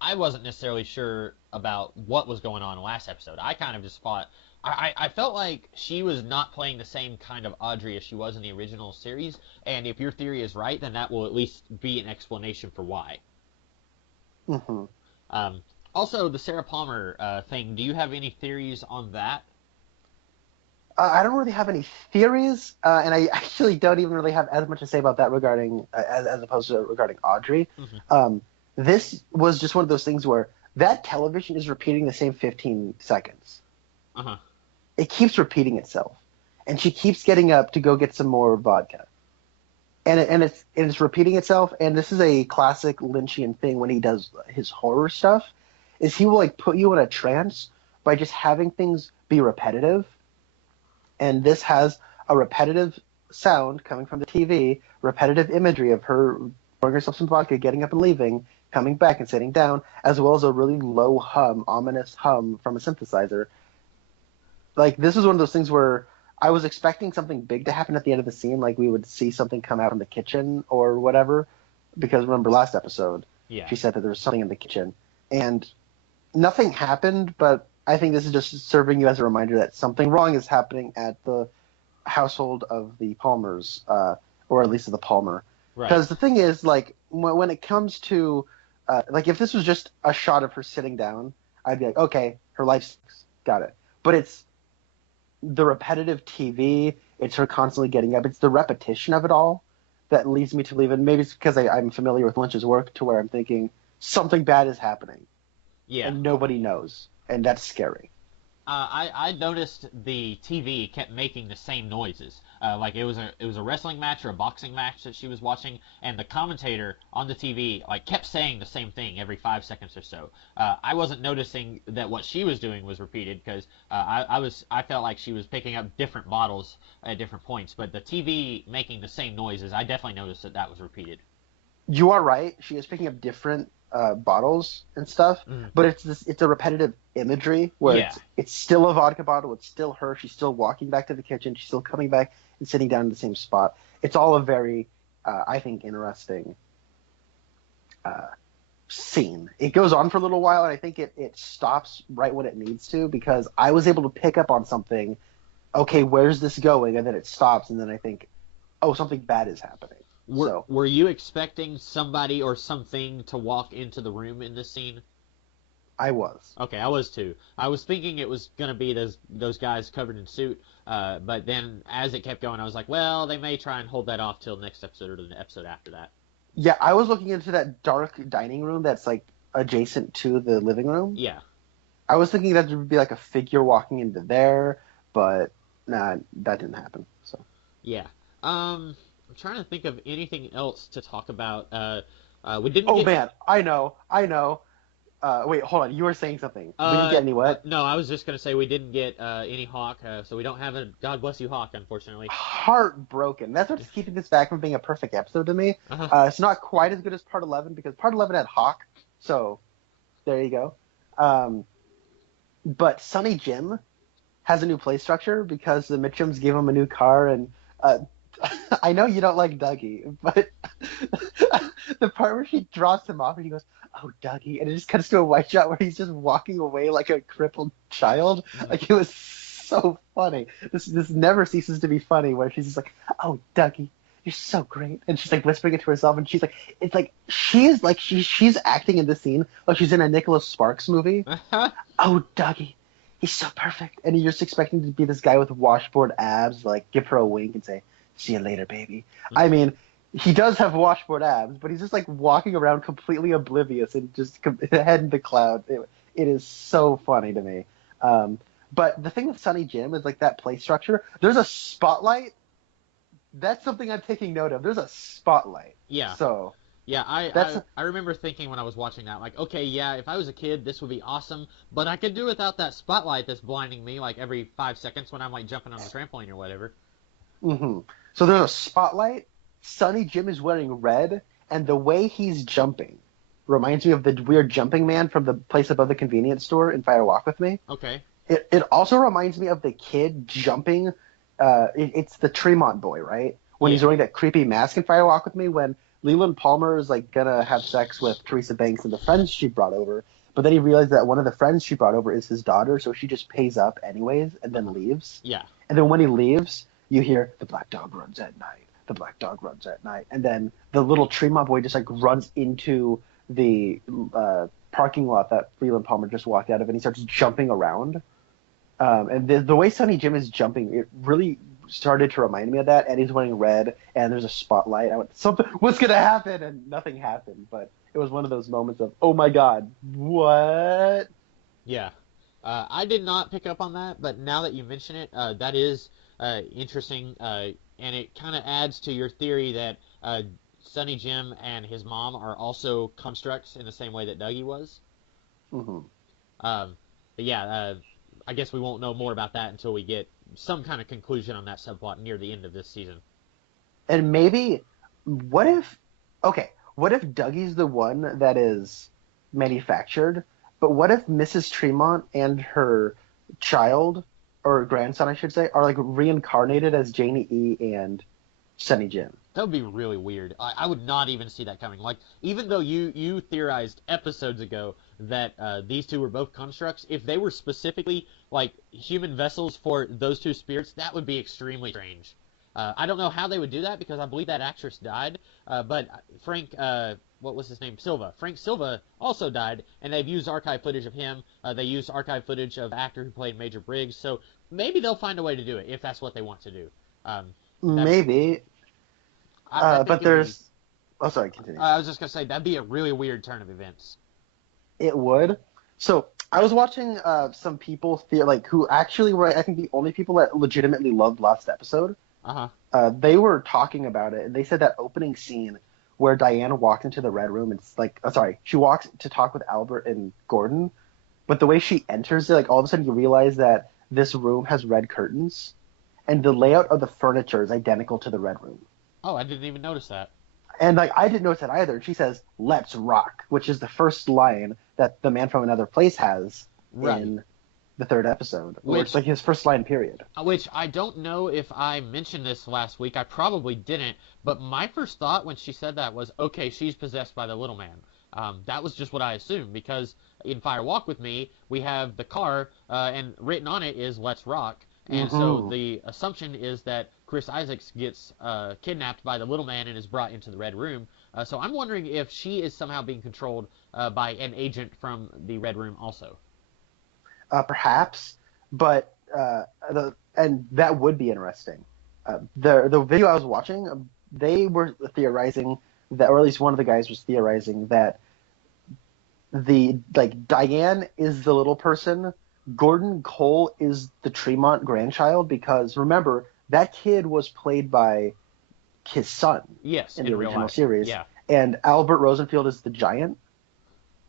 I wasn't necessarily sure about what was going on in last episode. I kind of just thought I felt like she was not playing the same kind of Audrey as she was in the original series. And if your theory is right, then that will at least be an explanation for why. Mm-hmm. Um, Also, the Sarah Palmer thing. Do you have any theories on that? I don't really have any theories, and I actually don't even really have as much to say about that regarding as opposed to regarding Audrey. Hmm. Um, this was just one of those things where that television is repeating the same 15 seconds. Uh huh. It keeps repeating itself, and she keeps getting up to go get some more vodka, and it's repeating itself. And this is a classic Lynchian thing when he does his horror stuff, is he will like put you in a trance by just having things be repetitive, and this has a repetitive sound coming from the TV, repetitive imagery of her pouring herself some vodka, getting up and leaving, coming back and sitting down, as well as a really low hum, ominous hum from a synthesizer. Like this is one of those things where I was expecting something big to happen at the end of the scene, like we would see something come out from the kitchen or whatever, because remember last episode Yeah. she said that there was something in the kitchen, and nothing happened, but I think this is just serving you as a reminder that something wrong is happening at the household of the Palmers, or at least of the Palmer. Right. Because the thing is, like, when it comes to, like, if this was just a shot of her sitting down, I'd be like, okay, her life sucks, got it. But it's the repetitive TV, it's her constantly getting up, it's the repetition of it all that leads me to believe, and maybe it's because I'm familiar with Lynch's work to where I'm thinking something bad is happening Yeah. and nobody knows, and that's scary. I noticed the TV kept making the same noises. Like it was a wrestling match or a boxing match that she was watching, and the commentator on the TV like kept saying the same thing every 5 seconds or so. I wasn't noticing that what she was doing was repeated because I felt like she was picking up different models at different points, but the TV making the same noises, I definitely noticed that that was repeated. You are right. She is picking up different bottles and stuff, but it's a repetitive imagery where it's still a vodka bottle, it's still her, she's still walking back to the kitchen, she's still coming back and sitting down in the same spot. It's all a very, I think, interesting scene. It goes on for a little while, and I think it stops right when it needs to, because I was able to pick up on something. Okay, where's this going? And then it stops, and then I think, oh, something bad is happening. Were you expecting somebody or something to walk into the room in this scene? I was. Okay, I was too. I was thinking it was going to be those guys covered in suit, but then as it kept going, I was like, well, they may try and hold that off till next episode or the episode after that. Yeah, I was looking into that dark dining room that's like adjacent to the living room. Yeah. I was thinking that there would be like a figure walking into there, but nah, that didn't happen. So. Yeah. I'm trying to think of anything else to talk about. We didn't. Oh man, I know. Wait, hold on. You were saying something. We didn't get any what? No, I was just gonna say we didn't get any Hawk, so we don't have a God Bless You Hawk, unfortunately. Heartbroken. That's what's keeping this back from being a perfect episode to me. It's not quite as good as Part 11 because Part 11 had Hawk, so there you go. But Sonny Jim has a new play structure because the Mitchums gave him a new car, and I know you don't like Dougie, but the part where she drops him off and he goes, "Oh, Dougie," and it just cuts to a white shot where he's just walking away like a crippled child. Like, it was so funny. This never ceases to be funny, where she's just like, "Oh, Dougie, you're so great," and she's like whispering it to herself, and she's like, it's like she's acting in this scene like she's in a Nicholas Sparks movie. "Oh, Dougie, he's so perfect," and you're just expecting to be this guy with washboard abs, like give her a wink and say, "See you later, baby." I mean, he does have washboard abs, but he's just like walking around completely oblivious and just head in the cloud. It is so funny to me. But the thing with Sonny Jim is like that play structure. There's a spotlight. That's something I'm taking note of. There's a spotlight. Yeah. So. Yeah, I remember thinking when I was watching that, like, okay, yeah, if I was a kid, this would be awesome, but I could do without that spotlight that's blinding me like every 5 seconds when I'm like jumping on the trampoline or whatever. Mm-hmm. So there's a spotlight. Sonny Jim is wearing red, and the way he's jumping reminds me of the weird jumping man from the place above the convenience store in Fire Walk with Me. Okay. It also reminds me of the kid jumping. It's the Tremont boy, right? When he's wearing that creepy mask in Fire Walk with Me, when Leland Palmer is like gonna have sex with Teresa Banks and the friends she brought over, but then he realized that one of the friends she brought over is his daughter, so she just pays up anyways and then leaves. Yeah. And then when he leaves, you hear "The black dog runs at night. The black dog runs at night," and then the little Tremont boy just like runs into the parking lot that Leland Palmer just walked out of, and he starts jumping around. And the way Sonny Jim is jumping, it really started to remind me of that. And he's wearing red, and there's a spotlight. I went, what's gonna happen? And nothing happened. But it was one of those moments of, oh my god, what? Yeah, I did not pick up on that, but now that you mention it, that is interesting, and it kind of adds to your theory that Sonny Jim and his mom are also constructs in the same way that Dougie was. Mm-hmm. But yeah, I guess we won't know more about that until we get some kind of conclusion on that subplot near the end of this season. And maybe, what if Dougie's the one that is manufactured, but what if Mrs. Tremont and her child, or grandson I should say, are like reincarnated as Janie E. and Sonny Jim? That would be really weird. I would not even see that coming. Like, even though you theorized episodes ago that these two were both constructs, if they were specifically like human vessels for those two spirits, that would be extremely strange. I don't know how they would do that because I believe that actress died. But Frank, what was his name? Frank Silva also died, and they've used archive footage of him. They used archive footage of the actor who played Major Briggs. So maybe they'll find a way to do it if that's what they want to do. Maybe. But there's... Oh, sorry, continue. I was just going to say, that'd be a really weird turn of events. It would. So, I was watching some people who actually were, I think, the only people that legitimately loved last episode. Uh-huh. They were talking about it, and they said that opening scene where Diana walked into the Red Room, it's like... she walks to talk with Albert and Gordon, but the way she enters it, like, all of a sudden you realize that this room has red curtains, and the layout of the furniture is identical to the Red Room. Oh, I didn't even notice that. And like I didn't notice that either. She says, "Let's rock," which is the first line that the man from another place has Right. in the third episode, or Which- it's like his first line period. Which I don't know if I mentioned this last week. I probably didn't. But my first thought when she said that was, okay, she's possessed by the little man. That was just what I assumed because in Fire Walk with Me, we have the car, and written on it is "Let's Rock." And so Mhm. the assumption is that Chris Isaacs gets kidnapped by the little man and is brought into the Red Room. So I'm wondering if she is somehow being controlled by an agent from the Red Room also. Perhaps, but and that would be interesting. The video I was watching, they were theorizing that, or at least one of the guys was theorizing that Diane is the little person, Gordon Cole is the Tremont grandchild, because remember that kid was played by his son Yes, in the real original life. series, Yeah. and Albert Rosenfield is the giant.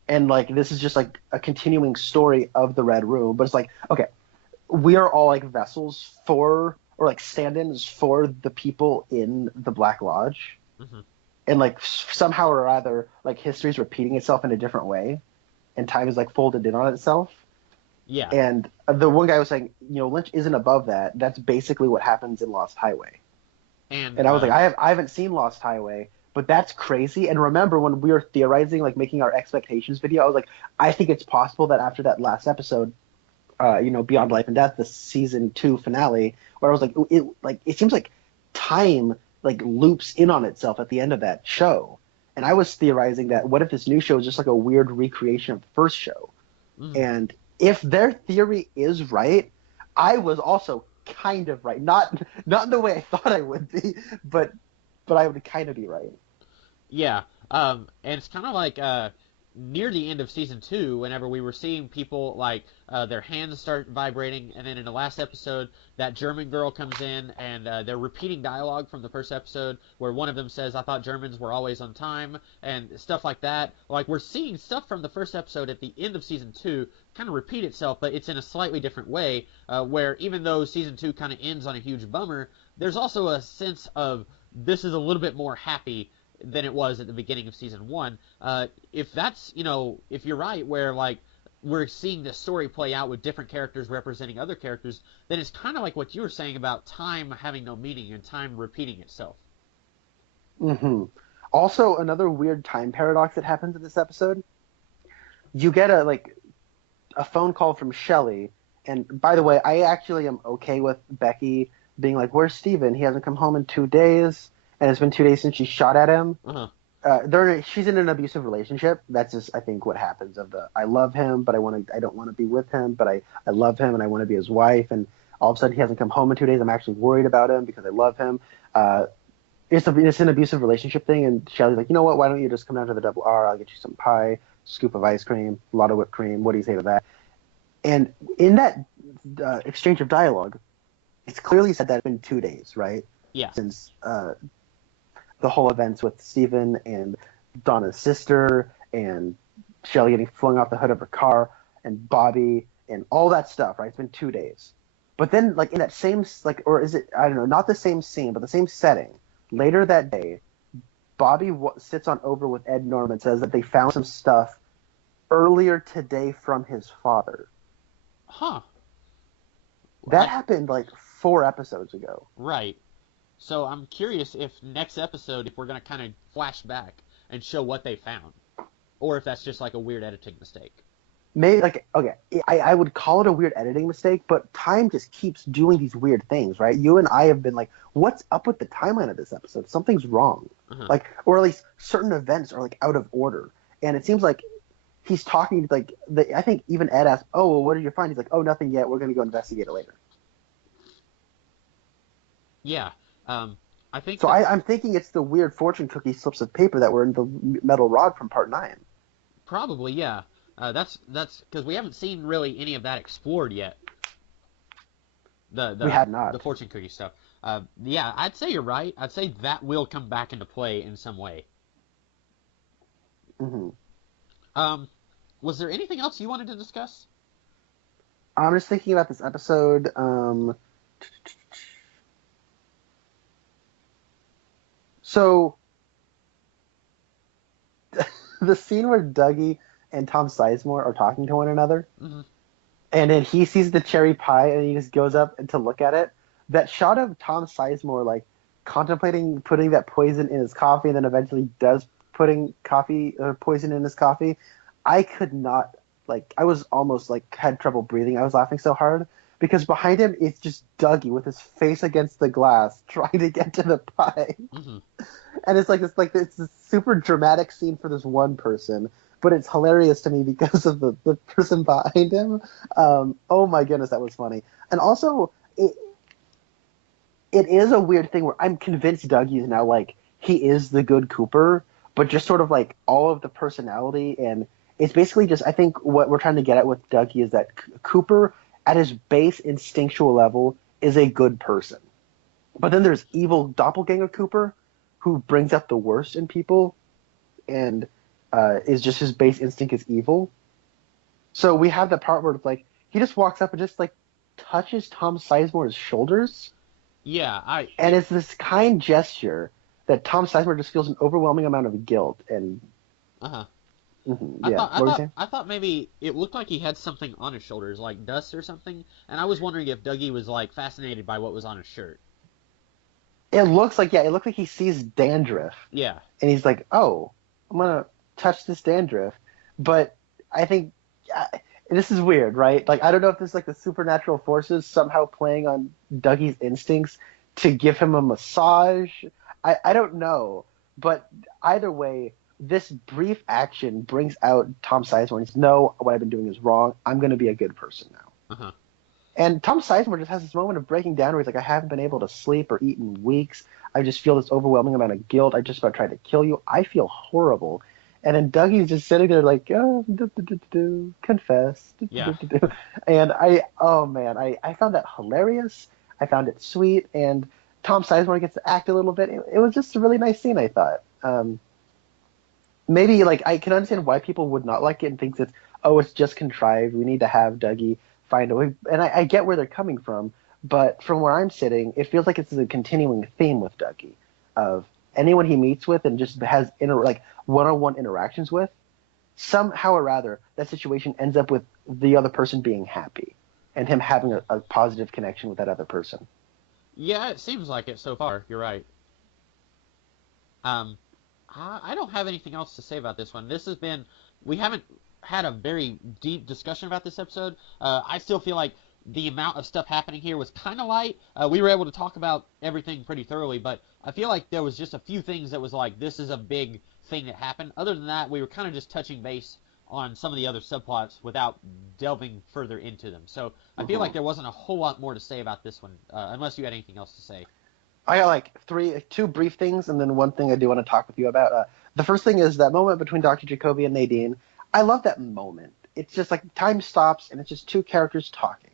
And like this is just like a continuing story of the Red Room, but it's like, okay, we are all like vessels for, or like stand-ins for the people in the Black Lodge, Mhm. and like somehow or other, like history is repeating itself in a different way, and time is like folded in on itself. Yeah. And the one guy was saying, Lynch isn't above that. That's basically what happens in Lost Highway. And And I was like, I haven't seen Lost Highway, but that's crazy. And remember when we were theorizing, like making our expectations video, I was like, I think it's possible that after that last episode, Beyond Life and Death, the season 2 finale, where I was like, it seems like time like loops in on itself at the end of that show. And I was theorizing that what if this new show is just like a weird recreation of the first show? Mhm. And if their theory is right, I was also kind of right. Not in the way I thought I would be, but I would kind of be right. Yeah, and it's kind of like near the end of season 2, whenever we were seeing people like their hands start vibrating, and then in the last episode, that German girl comes in and they're repeating dialogue from the first episode, where one of them says, "I thought Germans were always on time," and stuff like that. Like we're seeing stuff from the first episode at the end of season 2 kind of repeat itself, but it's in a slightly different way. Where even though season 2 kind of ends on a huge bummer, there's also a sense of this is a little bit more happy than it was at the beginning of season 1. If that's, if you're right, where like we're seeing this story play out with different characters representing other characters, then it's kind of like what you were saying about time having no meaning and time repeating itself. Hmm. Also, another weird time paradox that happens in this episode. You get a phone call from Shelley, and by the way, I actually am okay with Becky being like, "Where's Steven? He hasn't come home in 2 days, and it's been 2 days since she shot at him." Uh-huh. She's in an abusive relationship. That's just, I think, what happens. I love him, but I don't want to be with him, but I love him and I want to be his wife. And all of a sudden, he hasn't come home in 2 days. I'm actually worried about him because I love him. It's an abusive relationship thing. And Shelly's like, you know what? Why don't you just come down to the Double R? I'll get you some pie, scoop of ice cream, a lot of whipped cream. What do you say to that? And in that exchange of dialogue, it's clearly said that it's been 2 days, right? Yeah. Since the whole events with Steven and Donna's sister and Shelly getting flung off the hood of her car and Bobby and all that stuff, right? It's been 2 days. But then, like, in that same, like, or is it, I don't know, not the same scene, but the same setting, later that day, Bobby sits on over with Ed Norman and says that they found some stuff earlier today from his father. Huh. That happened, like, 4 episodes ago. Right. So I'm curious if next episode, if we're going to kind of flash back and show what they found, or if that's just like a weird editing mistake. Maybe, like, okay, I would call it a weird editing mistake, but time just keeps doing these weird things, right? You and I have been like, what's up with the timeline of this episode? Something's wrong. Uh-huh. Like, or at least certain events are, like, out of order. And it seems like he's talking, like, I think even Ed asked, oh, well, what did you find? He's like, oh, nothing yet. We're going to go investigate it later. Yeah. I think so. I'm thinking it's the weird fortune cookie slips of paper that were in the metal rod from part 9. Probably, yeah. That's because we haven't seen really any of that explored yet. We have not. The fortune cookie stuff. Yeah, I'd say you're right. I'd say that will come back into play in some way. Mm-hmm. Was there anything else you wanted to discuss? I'm just thinking about this episode. So the scene where Dougie and Tom Sizemore are talking to one another, Mm-hmm. and then he sees the cherry pie and he just goes up and to look at it. That shot of Tom Sizemore like contemplating putting that poison in his coffee and then eventually does putting poison in his coffee. I could not like I was almost like had trouble breathing. I was laughing so hard because behind him it's just Dougie with his face against the glass trying to get to the pie. Mm-hmm. And it's this super dramatic scene for this one person, but it's hilarious to me because of the person behind him. Oh my goodness, that was funny. And also, it is a weird thing where I'm convinced Dougie is now like he is the good Cooper, but just sort of like all of the personality and it's basically just I think what we're trying to get at with Dougie is that Cooper at his base instinctual level is a good person, but then there's evil doppelganger Cooper who brings out the worst in people and is just his base instinct is evil. So we have the part where it's like he just walks up and just like touches Tom Sizemore's shoulders. Yeah, And it's this kind gesture that Tom Sizemore just feels an overwhelming amount of guilt and. Uh-huh. Mm-hmm, I yeah. thought What were you saying? I thought maybe it looked like he had something on his shoulders, like dust or something, and I was wondering if Dougie was like fascinated by what was on his shirt. It looks like he sees dandruff Yeah. and he's like, oh, I'm gonna touch this dandruff, but I think this is weird, right? Like I don't know if this is like the supernatural forces somehow playing on Dougie's instincts to give him a massage. I don't know, but either way, this brief action brings out Tom Sizemore. And he's no, what I've been doing is wrong. I'm going to be a good person now. Uh-huh. And Tom Sizemore just has this moment of breaking down where he's like, I haven't been able to sleep or eat in weeks. I just feel this overwhelming amount of guilt. I just about tried to kill you. I feel horrible. And then Dougie's just sitting there like, oh, confess. Yeah. And I found that hilarious. I found it sweet. And Tom Sizemore gets to act a little bit. It was just a really nice scene, I thought. Maybe like I can understand why people would not like it and think that it's just contrived. We need to have Dougie find a way, and I get where they're coming from. But from where I'm sitting, it feels like it's a continuing theme with Dougie of anyone he meets with and just has like one-on-one interactions with. Somehow or rather, that situation ends up with the other person being happy and him having a positive connection with that other person. Yeah, it seems like it so far. You're right. I don't have anything else to say about this one. We haven't had a very deep discussion about this episode. I still feel like the amount of stuff happening here was kind of light. We were able to talk about everything pretty thoroughly, but I feel like there was just a few things that was like, this is a big thing that happened. Other than that, we were kind of just touching base on some of the other subplots without delving further into them. So I feel like there wasn't a whole lot more to say about this one, unless you had anything else to say. I got like two brief things, and then one thing I do want to talk with you about. The first thing is that moment between Dr. Jacoby and Nadine. I love that moment. It's just like time stops, and it's just two characters talking.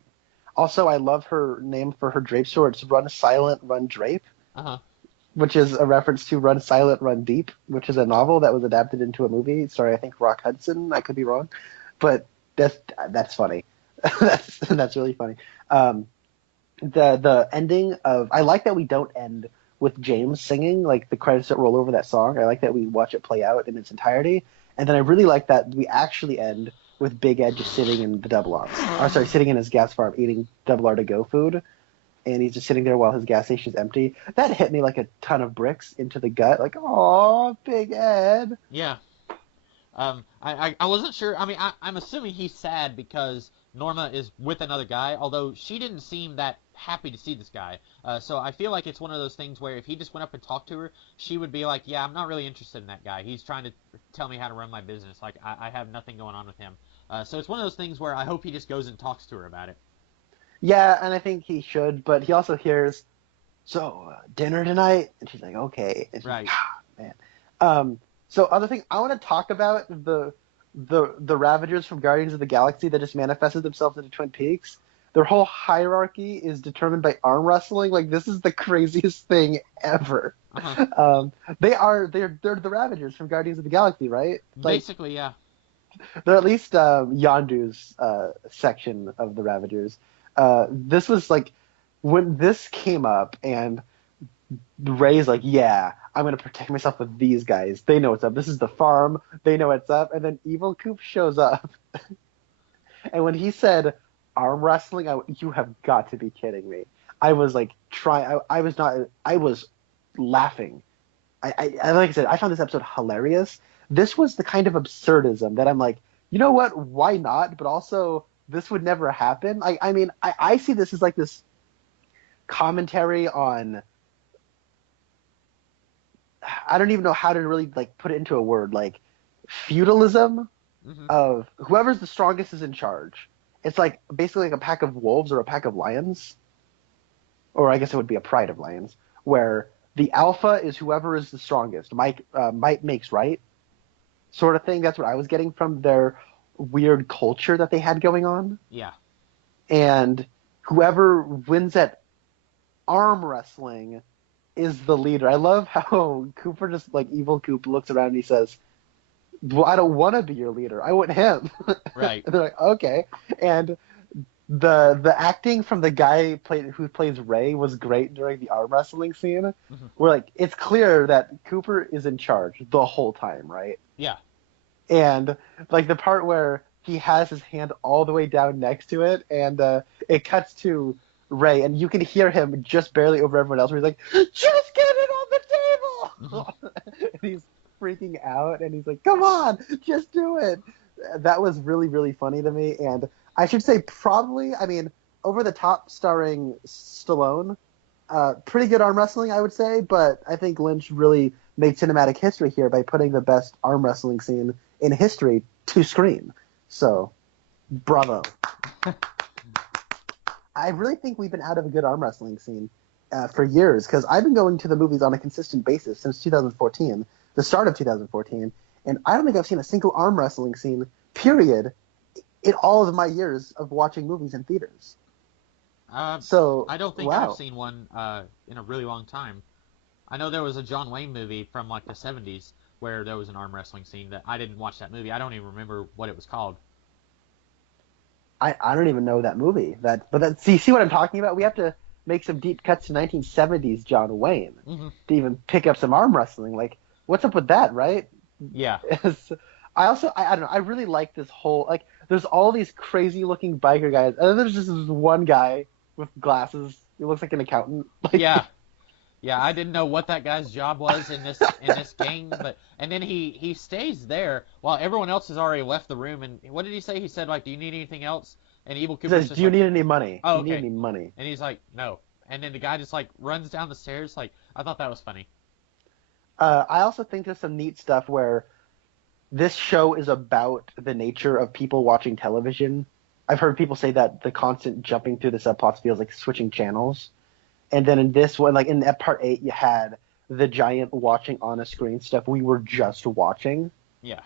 Also, I love her name for her drape store. It's Run Silent, Run Drape, which is a reference to Run Silent, Run Deep, which is a novel that was adapted into a movie. Sorry, I think Rock Hudson. I could be wrong, but that's funny. that's really funny. The ending of I like that we don't end with James singing like the credits that roll over that song. I like that we watch it play out in its entirety, and then I really like that we actually end with Big Ed just sitting in the Double R's. Or sorry, sitting in his gas farm eating Double R to go food, and he's just sitting there while his gas station's empty. That hit me like a ton of bricks into the gut. Like, oh, Big Ed. Yeah. I wasn't sure. I mean, I'm assuming he's sad because Norma is with another guy, although she didn't seem that happy to see this guy. So I feel like it's one of those things where if he just went up and talked to her, she would be like, yeah, I'm not really interested in that guy. He's trying to tell me how to run my business. Like, I have nothing going on with him. So it's one of those things where I hope he just goes and talks to her about it. Yeah, and I think he should, but he also hears, so, dinner tonight? And she's like, okay. And she's Right. like, man. So other thing, I want to talk about the Ravagers from Guardians of the Galaxy that just manifested themselves into Twin Peaks. Their whole hierarchy is determined by arm wrestling. Like, this is the craziest thing ever. Uh-huh. They're the Ravagers from Guardians of the Galaxy, right? Like, Basically, yeah. they're at least Yondu's section of the Ravagers. This was like when this came up and Ray's like, yeah, I'm gonna protect myself with these guys. They know what's up. This is the farm. They know what's up. And then Evil Coop shows up, and when he said arm wrestling, you have got to be kidding me. I was like trying. I was not. I was laughing. Like I said, I found this episode hilarious. This was the kind of absurdism that I'm like, you know what? Why not? But also, this would never happen. I mean, I see this as like this commentary on. I don't even know how to really like put it into a word, like feudalism of whoever's the strongest is in charge. It's like basically like a pack of wolves or a pack of lions, or I guess it would be a pride of lions, where the alpha is whoever is the strongest. Might makes right, sort of thing. That's what I was getting from their weird culture that they had going on. Yeah. And whoever wins at arm wrestling is the leader. I love how Cooper just like Evil Coop looks around and he says, well, I don't want to be your leader. I want him. Right. And they're like, okay. And the acting from the guy who plays Ray was great during the arm wrestling scene. Where like it's clear that Cooper is in charge the whole time, right? Yeah. And like the part where he has his hand all the way down next to it, and it cuts to Ray, and you can hear him just barely over everyone else, where he's like, "Just get it on the table!" And he's freaking out, and he's like, "Come on, just do it!" That was really, really funny to me, and I should say probably, I mean, Over the Top starring Stallone, pretty good arm wrestling, I would say, but I think Lynch really made cinematic history here by putting the best arm wrestling scene in history to screen. So, bravo. I really think we've been out of a good arm wrestling scene for years, because I've been going to the movies on a consistent basis since 2014, the start of 2014, and I don't think I've seen a single arm wrestling scene, period, in all of my years of watching movies in theaters. So I don't think wow. I've seen one in a really long time. I know there was a John Wayne movie from like the 70s where there was an arm wrestling scene that I didn't watch that movie. I don't even remember what it was called. I don't even know that movie. See what I'm talking about? We have to make some deep cuts to 1970s John Wayne to even pick up some arm wrestling. Like, what's up with that, right? Yeah. I don't know. I really like this whole, like, there's all these crazy looking biker guys, and then there's just this one guy with glasses. He looks like an accountant. Like, Yeah. Yeah, I didn't know what that guy's job was in this gang, and then he stays there while everyone else has already left the room. And what did he say? He said like, "Do you need anything else?" And Evil He Cooper's says, just "Do you like, need any money? "Oh, Do you okay." need any money?" And he's like, "No." And then the guy just like runs down the stairs. Like, I thought that was funny. I also think there's some neat stuff where this show is about the nature of people watching television. I've heard people say that the constant jumping through the subplots feels like switching channels. And then in this one, like in part 8, you had the giant watching on a screen stuff we were just watching. Yeah.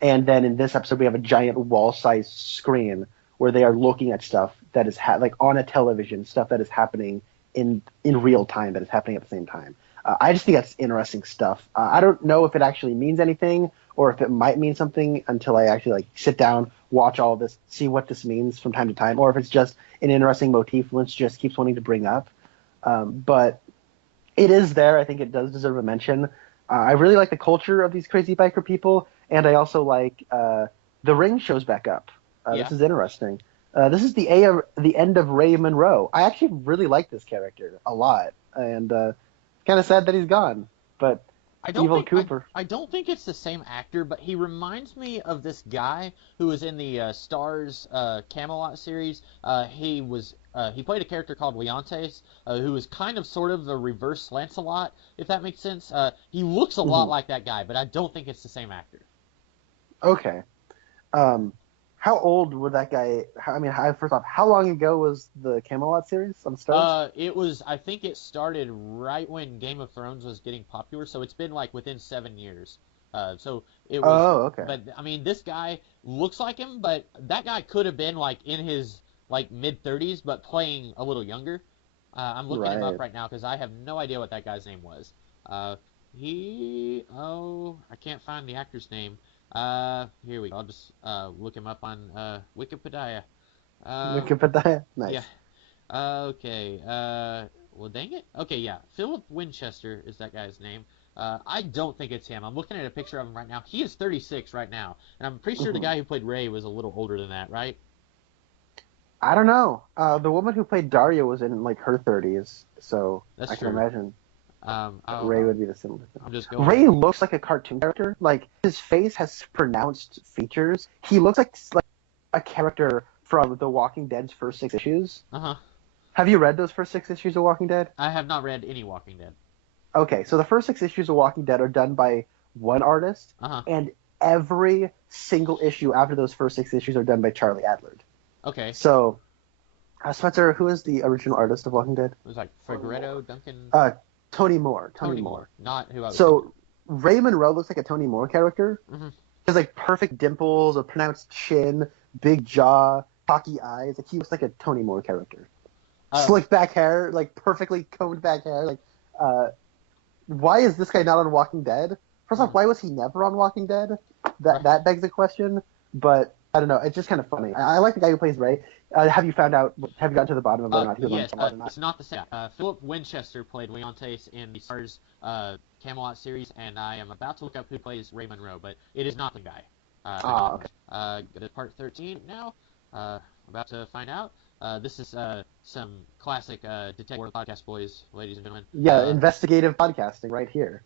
And then in this episode, we have a giant wall-sized screen where they are looking at stuff that is like on a television, stuff that is happening in real time, that is happening at the same time. I just think that's interesting stuff. I don't know if it actually means anything or if it might mean something until I actually like sit down, watch all of this, see what this means from time to time, or if it's just an interesting motif Lynch just keeps wanting to bring up. But it is there. I think it does deserve a mention. I really like the culture of these crazy biker people, and I also like the Ring shows back up. This is interesting. This is the end of Ray Monroe. I actually really like this character a lot, and kind of sad that he's gone. But Evil Cooper. I don't think it's the same actor, but he reminds me of this guy who was in the Starz Camelot series. He played a character called Leontes, who was kind of sort of the reverse Lancelot, if that makes sense. He looks a lot like that guy, but I don't think it's the same actor. Okay. How old would that guy? First off, how long ago was the Camelot series on Starz? I think it started right when Game of Thrones was getting popular, so it's been like within 7 years. So it was. Oh, okay. But I mean, this guy looks like him, but that guy could have been like in his like mid-30s, but playing a little younger. I'm looking him up right now because I have no idea what that guy's name was. I can't find the actor's name. Here we go. I'll just look him up on Wikipedia. Wikipedia? Nice. Yeah. Okay. Well, dang it. Okay, yeah. Philip Winchester is that guy's name. I don't think it's him. I'm looking at a picture of him right now. He is 36 right now, and I'm pretty sure the guy who played Ray was a little older than that, right? I don't know. The woman who played Daria was in like her 30s, so That's I can true. imagine Ray would be the similar thing. I'm just going. Ray looks like a cartoon character. Like his face has pronounced features. He looks like a character from The Walking Dead's first 6 issues. Uh-huh. Have you read those first 6 issues of Walking Dead? I have not read any Walking Dead. Okay, so the first 6 issues of Walking Dead are done by one artist, and every single issue after those first 6 issues are done by Charlie Adlard. Okay. So, Spencer, who is the original artist of Walking Dead? It was like Figueredo, Duncan. Tony Moore. Tony Moore, not who I was. So Ray Monroe looks like a Tony Moore character. Mm-hmm. He has like perfect dimples, a pronounced chin, big jaw, cocky eyes. Like he looks like a Tony Moore character. Slick back hair, like perfectly combed back hair. Like, why is this guy not on Walking Dead? First off, why was he never on Walking Dead? That begs the question. But I don't know. It's just kind of funny. I like the guy who plays Ray. Have you gotten to the bottom of whether or not he was yes, on or not? it's not the same. Philip Winchester played Leontes in the Stars Camelot series, and I am about to look up who plays Ray Monroe, but it is not the guy. Okay. Go to part 13 now. About to find out. This is some classic Detective World podcast, boys, ladies and gentlemen. Yeah, investigative podcasting right here.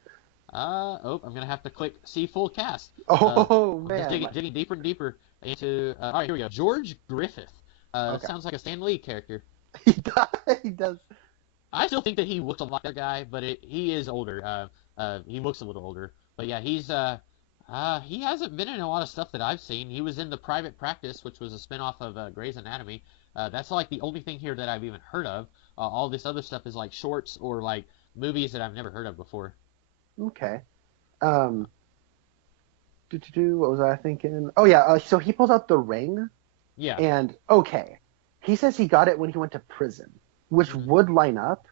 I'm gonna have to click see full cast. Man, just digging deeper and deeper into. All right, here we go. George Griffith. Okay. Sounds like a Stan Lee character. He does. I still think that he looks a lot like that guy, but he is older. He looks a little older. But yeah, he hasn't been in a lot of stuff that I've seen. He was in The Private Practice, which was a spinoff of Grey's Anatomy. That's like the only thing here that I've even heard of. All this other stuff is like shorts or like movies that I've never heard of before. Okay. What was I thinking? Oh yeah. So he pulls out the ring. Yeah. And okay, he says he got it when he went to prison, which would line up.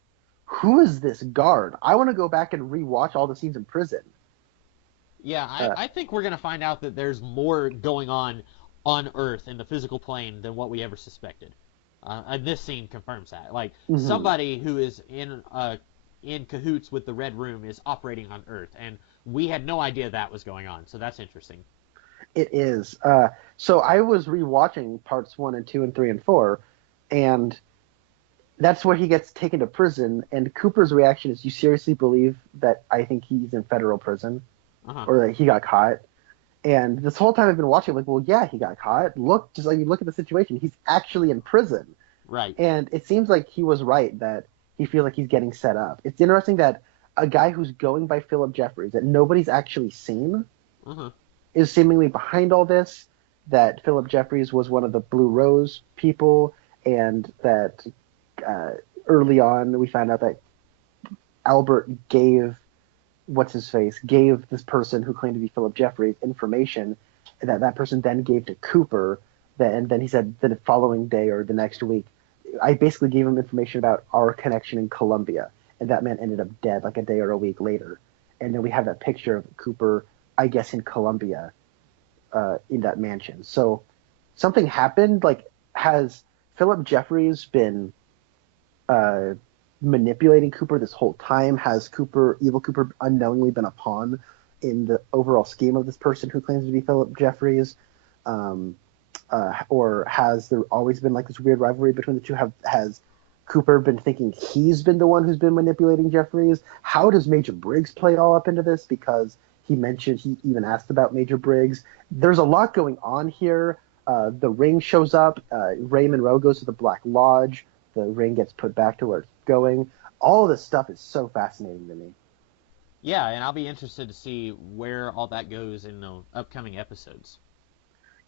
Who is this guard? I want to go back and rewatch all the scenes in prison. Yeah, I think we're gonna find out that there's more going on Earth in the physical plane than what we ever suspected. And this scene confirms that. Like somebody who is in cahoots with the Red Room is operating on Earth, and we had no idea that was going on. So that's interesting. It is. So I was rewatching parts 1 and 2 and 3 and 4, and that's where he gets taken to prison. And Cooper's reaction is, "You seriously believe that I think he's in federal prison, or that he got caught?" And this whole time I've been watching, like, well, yeah, he got caught. Look, just like you look at the situation, he's actually in prison. Right. And it seems like he was right that he feels like he's getting set up. It's interesting that a guy who's going by Philip Jeffries that nobody's actually seen is seemingly behind all this, that Philip Jeffries was one of the Blue Rose people, and that early on we found out that Albert gave this person who claimed to be Philip Jeffries information that person then gave to Cooper, and then he said the following day or the next week, I basically gave him information about our connection in Colombia, and that man ended up dead like a day or a week later. And then we have that picture of Cooper, I guess, in Colombia, in that mansion. So something happened. Like, has Philip Jeffries been manipulating Cooper this whole time? Has Evil Cooper unknowingly been a pawn in the overall scheme of this person who claims to be Philip Jeffries? Or has there always been like this weird rivalry between the two? Has Cooper been thinking he's been the one who's been manipulating Jeffries? How does Major Briggs play all up into this? Because he even asked about Major Briggs. There's a lot going on here. The ring shows up. Ray Monroe goes to the Black Lodge. The ring gets put back to where it's going. All of this stuff is so fascinating to me. Yeah, and I'll be interested to see where all that goes in the upcoming episodes.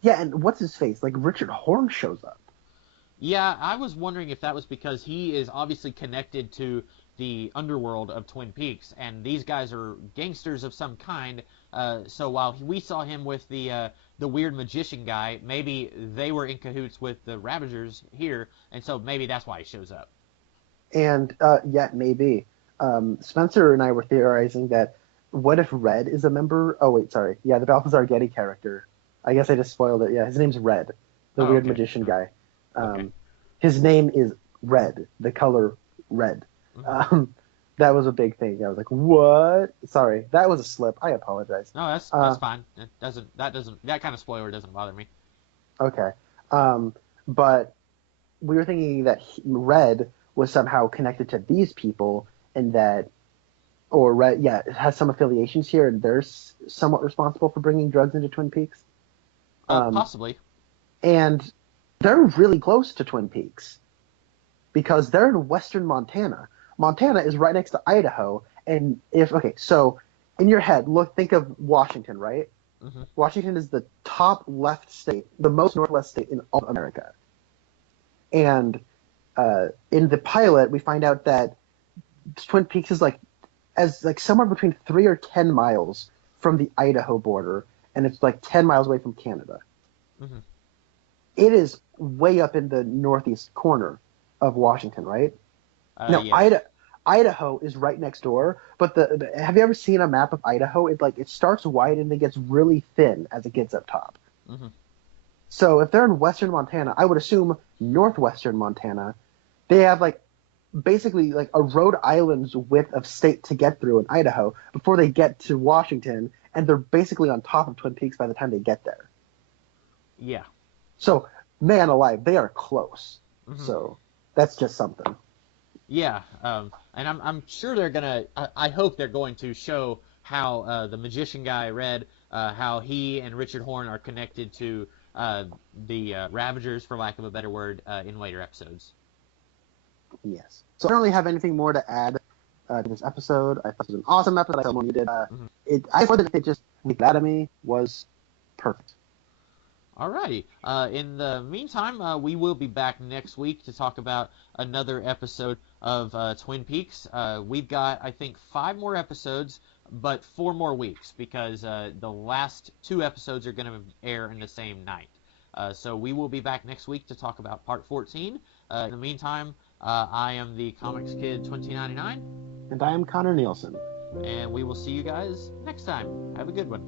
Yeah, and what's his face? Like, Richard Horn shows up. Yeah, I was wondering if that was because he is obviously connected to the underworld of Twin Peaks, and these guys are gangsters of some kind. So while we saw him with the weird magician guy, maybe they were in cahoots with the Ravagers here, and so maybe that's why he shows up. And yeah, maybe. Spencer and I were theorizing that what if Red is a member? Oh wait, sorry. Yeah, the Balthazar Getty character. I guess I just spoiled it. Yeah, his name's Red, the weird magician guy. His name is Red, the color red. That was a big thing. I was like, what? Sorry, that was a slip. I apologize. No, that's fine. That kind of spoiler doesn't bother me. Okay. But we were thinking that Red was somehow connected to these people, and that, or Red, yeah, it has some affiliations here, and they're somewhat responsible for bringing drugs into Twin Peaks. Possibly. And they're really close to Twin Peaks because they're in western Montana. Montana is right next to Idaho, and so in your head, think of Washington, right? Mm-hmm. Washington is the top left state, the most northwest state in all of America. And in the pilot, we find out that Twin Peaks is somewhere between 3 or 10 miles from the Idaho border, and it's like 10 miles away from Canada. Mm-hmm. It is way up in the northeast corner of Washington, right? Now, yes. Idaho is right next door, but have you ever seen a map of Idaho? It starts wide and then gets really thin as it gets up top. Mm-hmm. So if they're in western Montana, I would assume northwestern Montana, they have basically a Rhode Island's width of state to get through in Idaho before they get to Washington, and they're basically on top of Twin Peaks by the time they get there. Yeah. So, man alive, they are close. Mm-hmm. So that's just something. Yeah, and I'm sure they're gonna. I hope they're going to show how the magician guy Red, how he and Richard Horn are connected to the Ravagers, for lack of a better word, in later episodes. Yes. So I don't really have anything more to add to this episode. I thought it was an awesome episode. I thought when you did I thought that it just leaped out of me was perfect. Alrighty. In the meantime, we will be back next week to talk about another episode of Twin Peaks. We've got, I think, 5 more episodes, but 4 more weeks because the last 2 episodes are going to air in the same night. So we will be back next week to talk about Part 14. In the meantime, I am the Comics Kid 2099. And I am Connor Nielsen. And we will see you guys next time. Have a good one.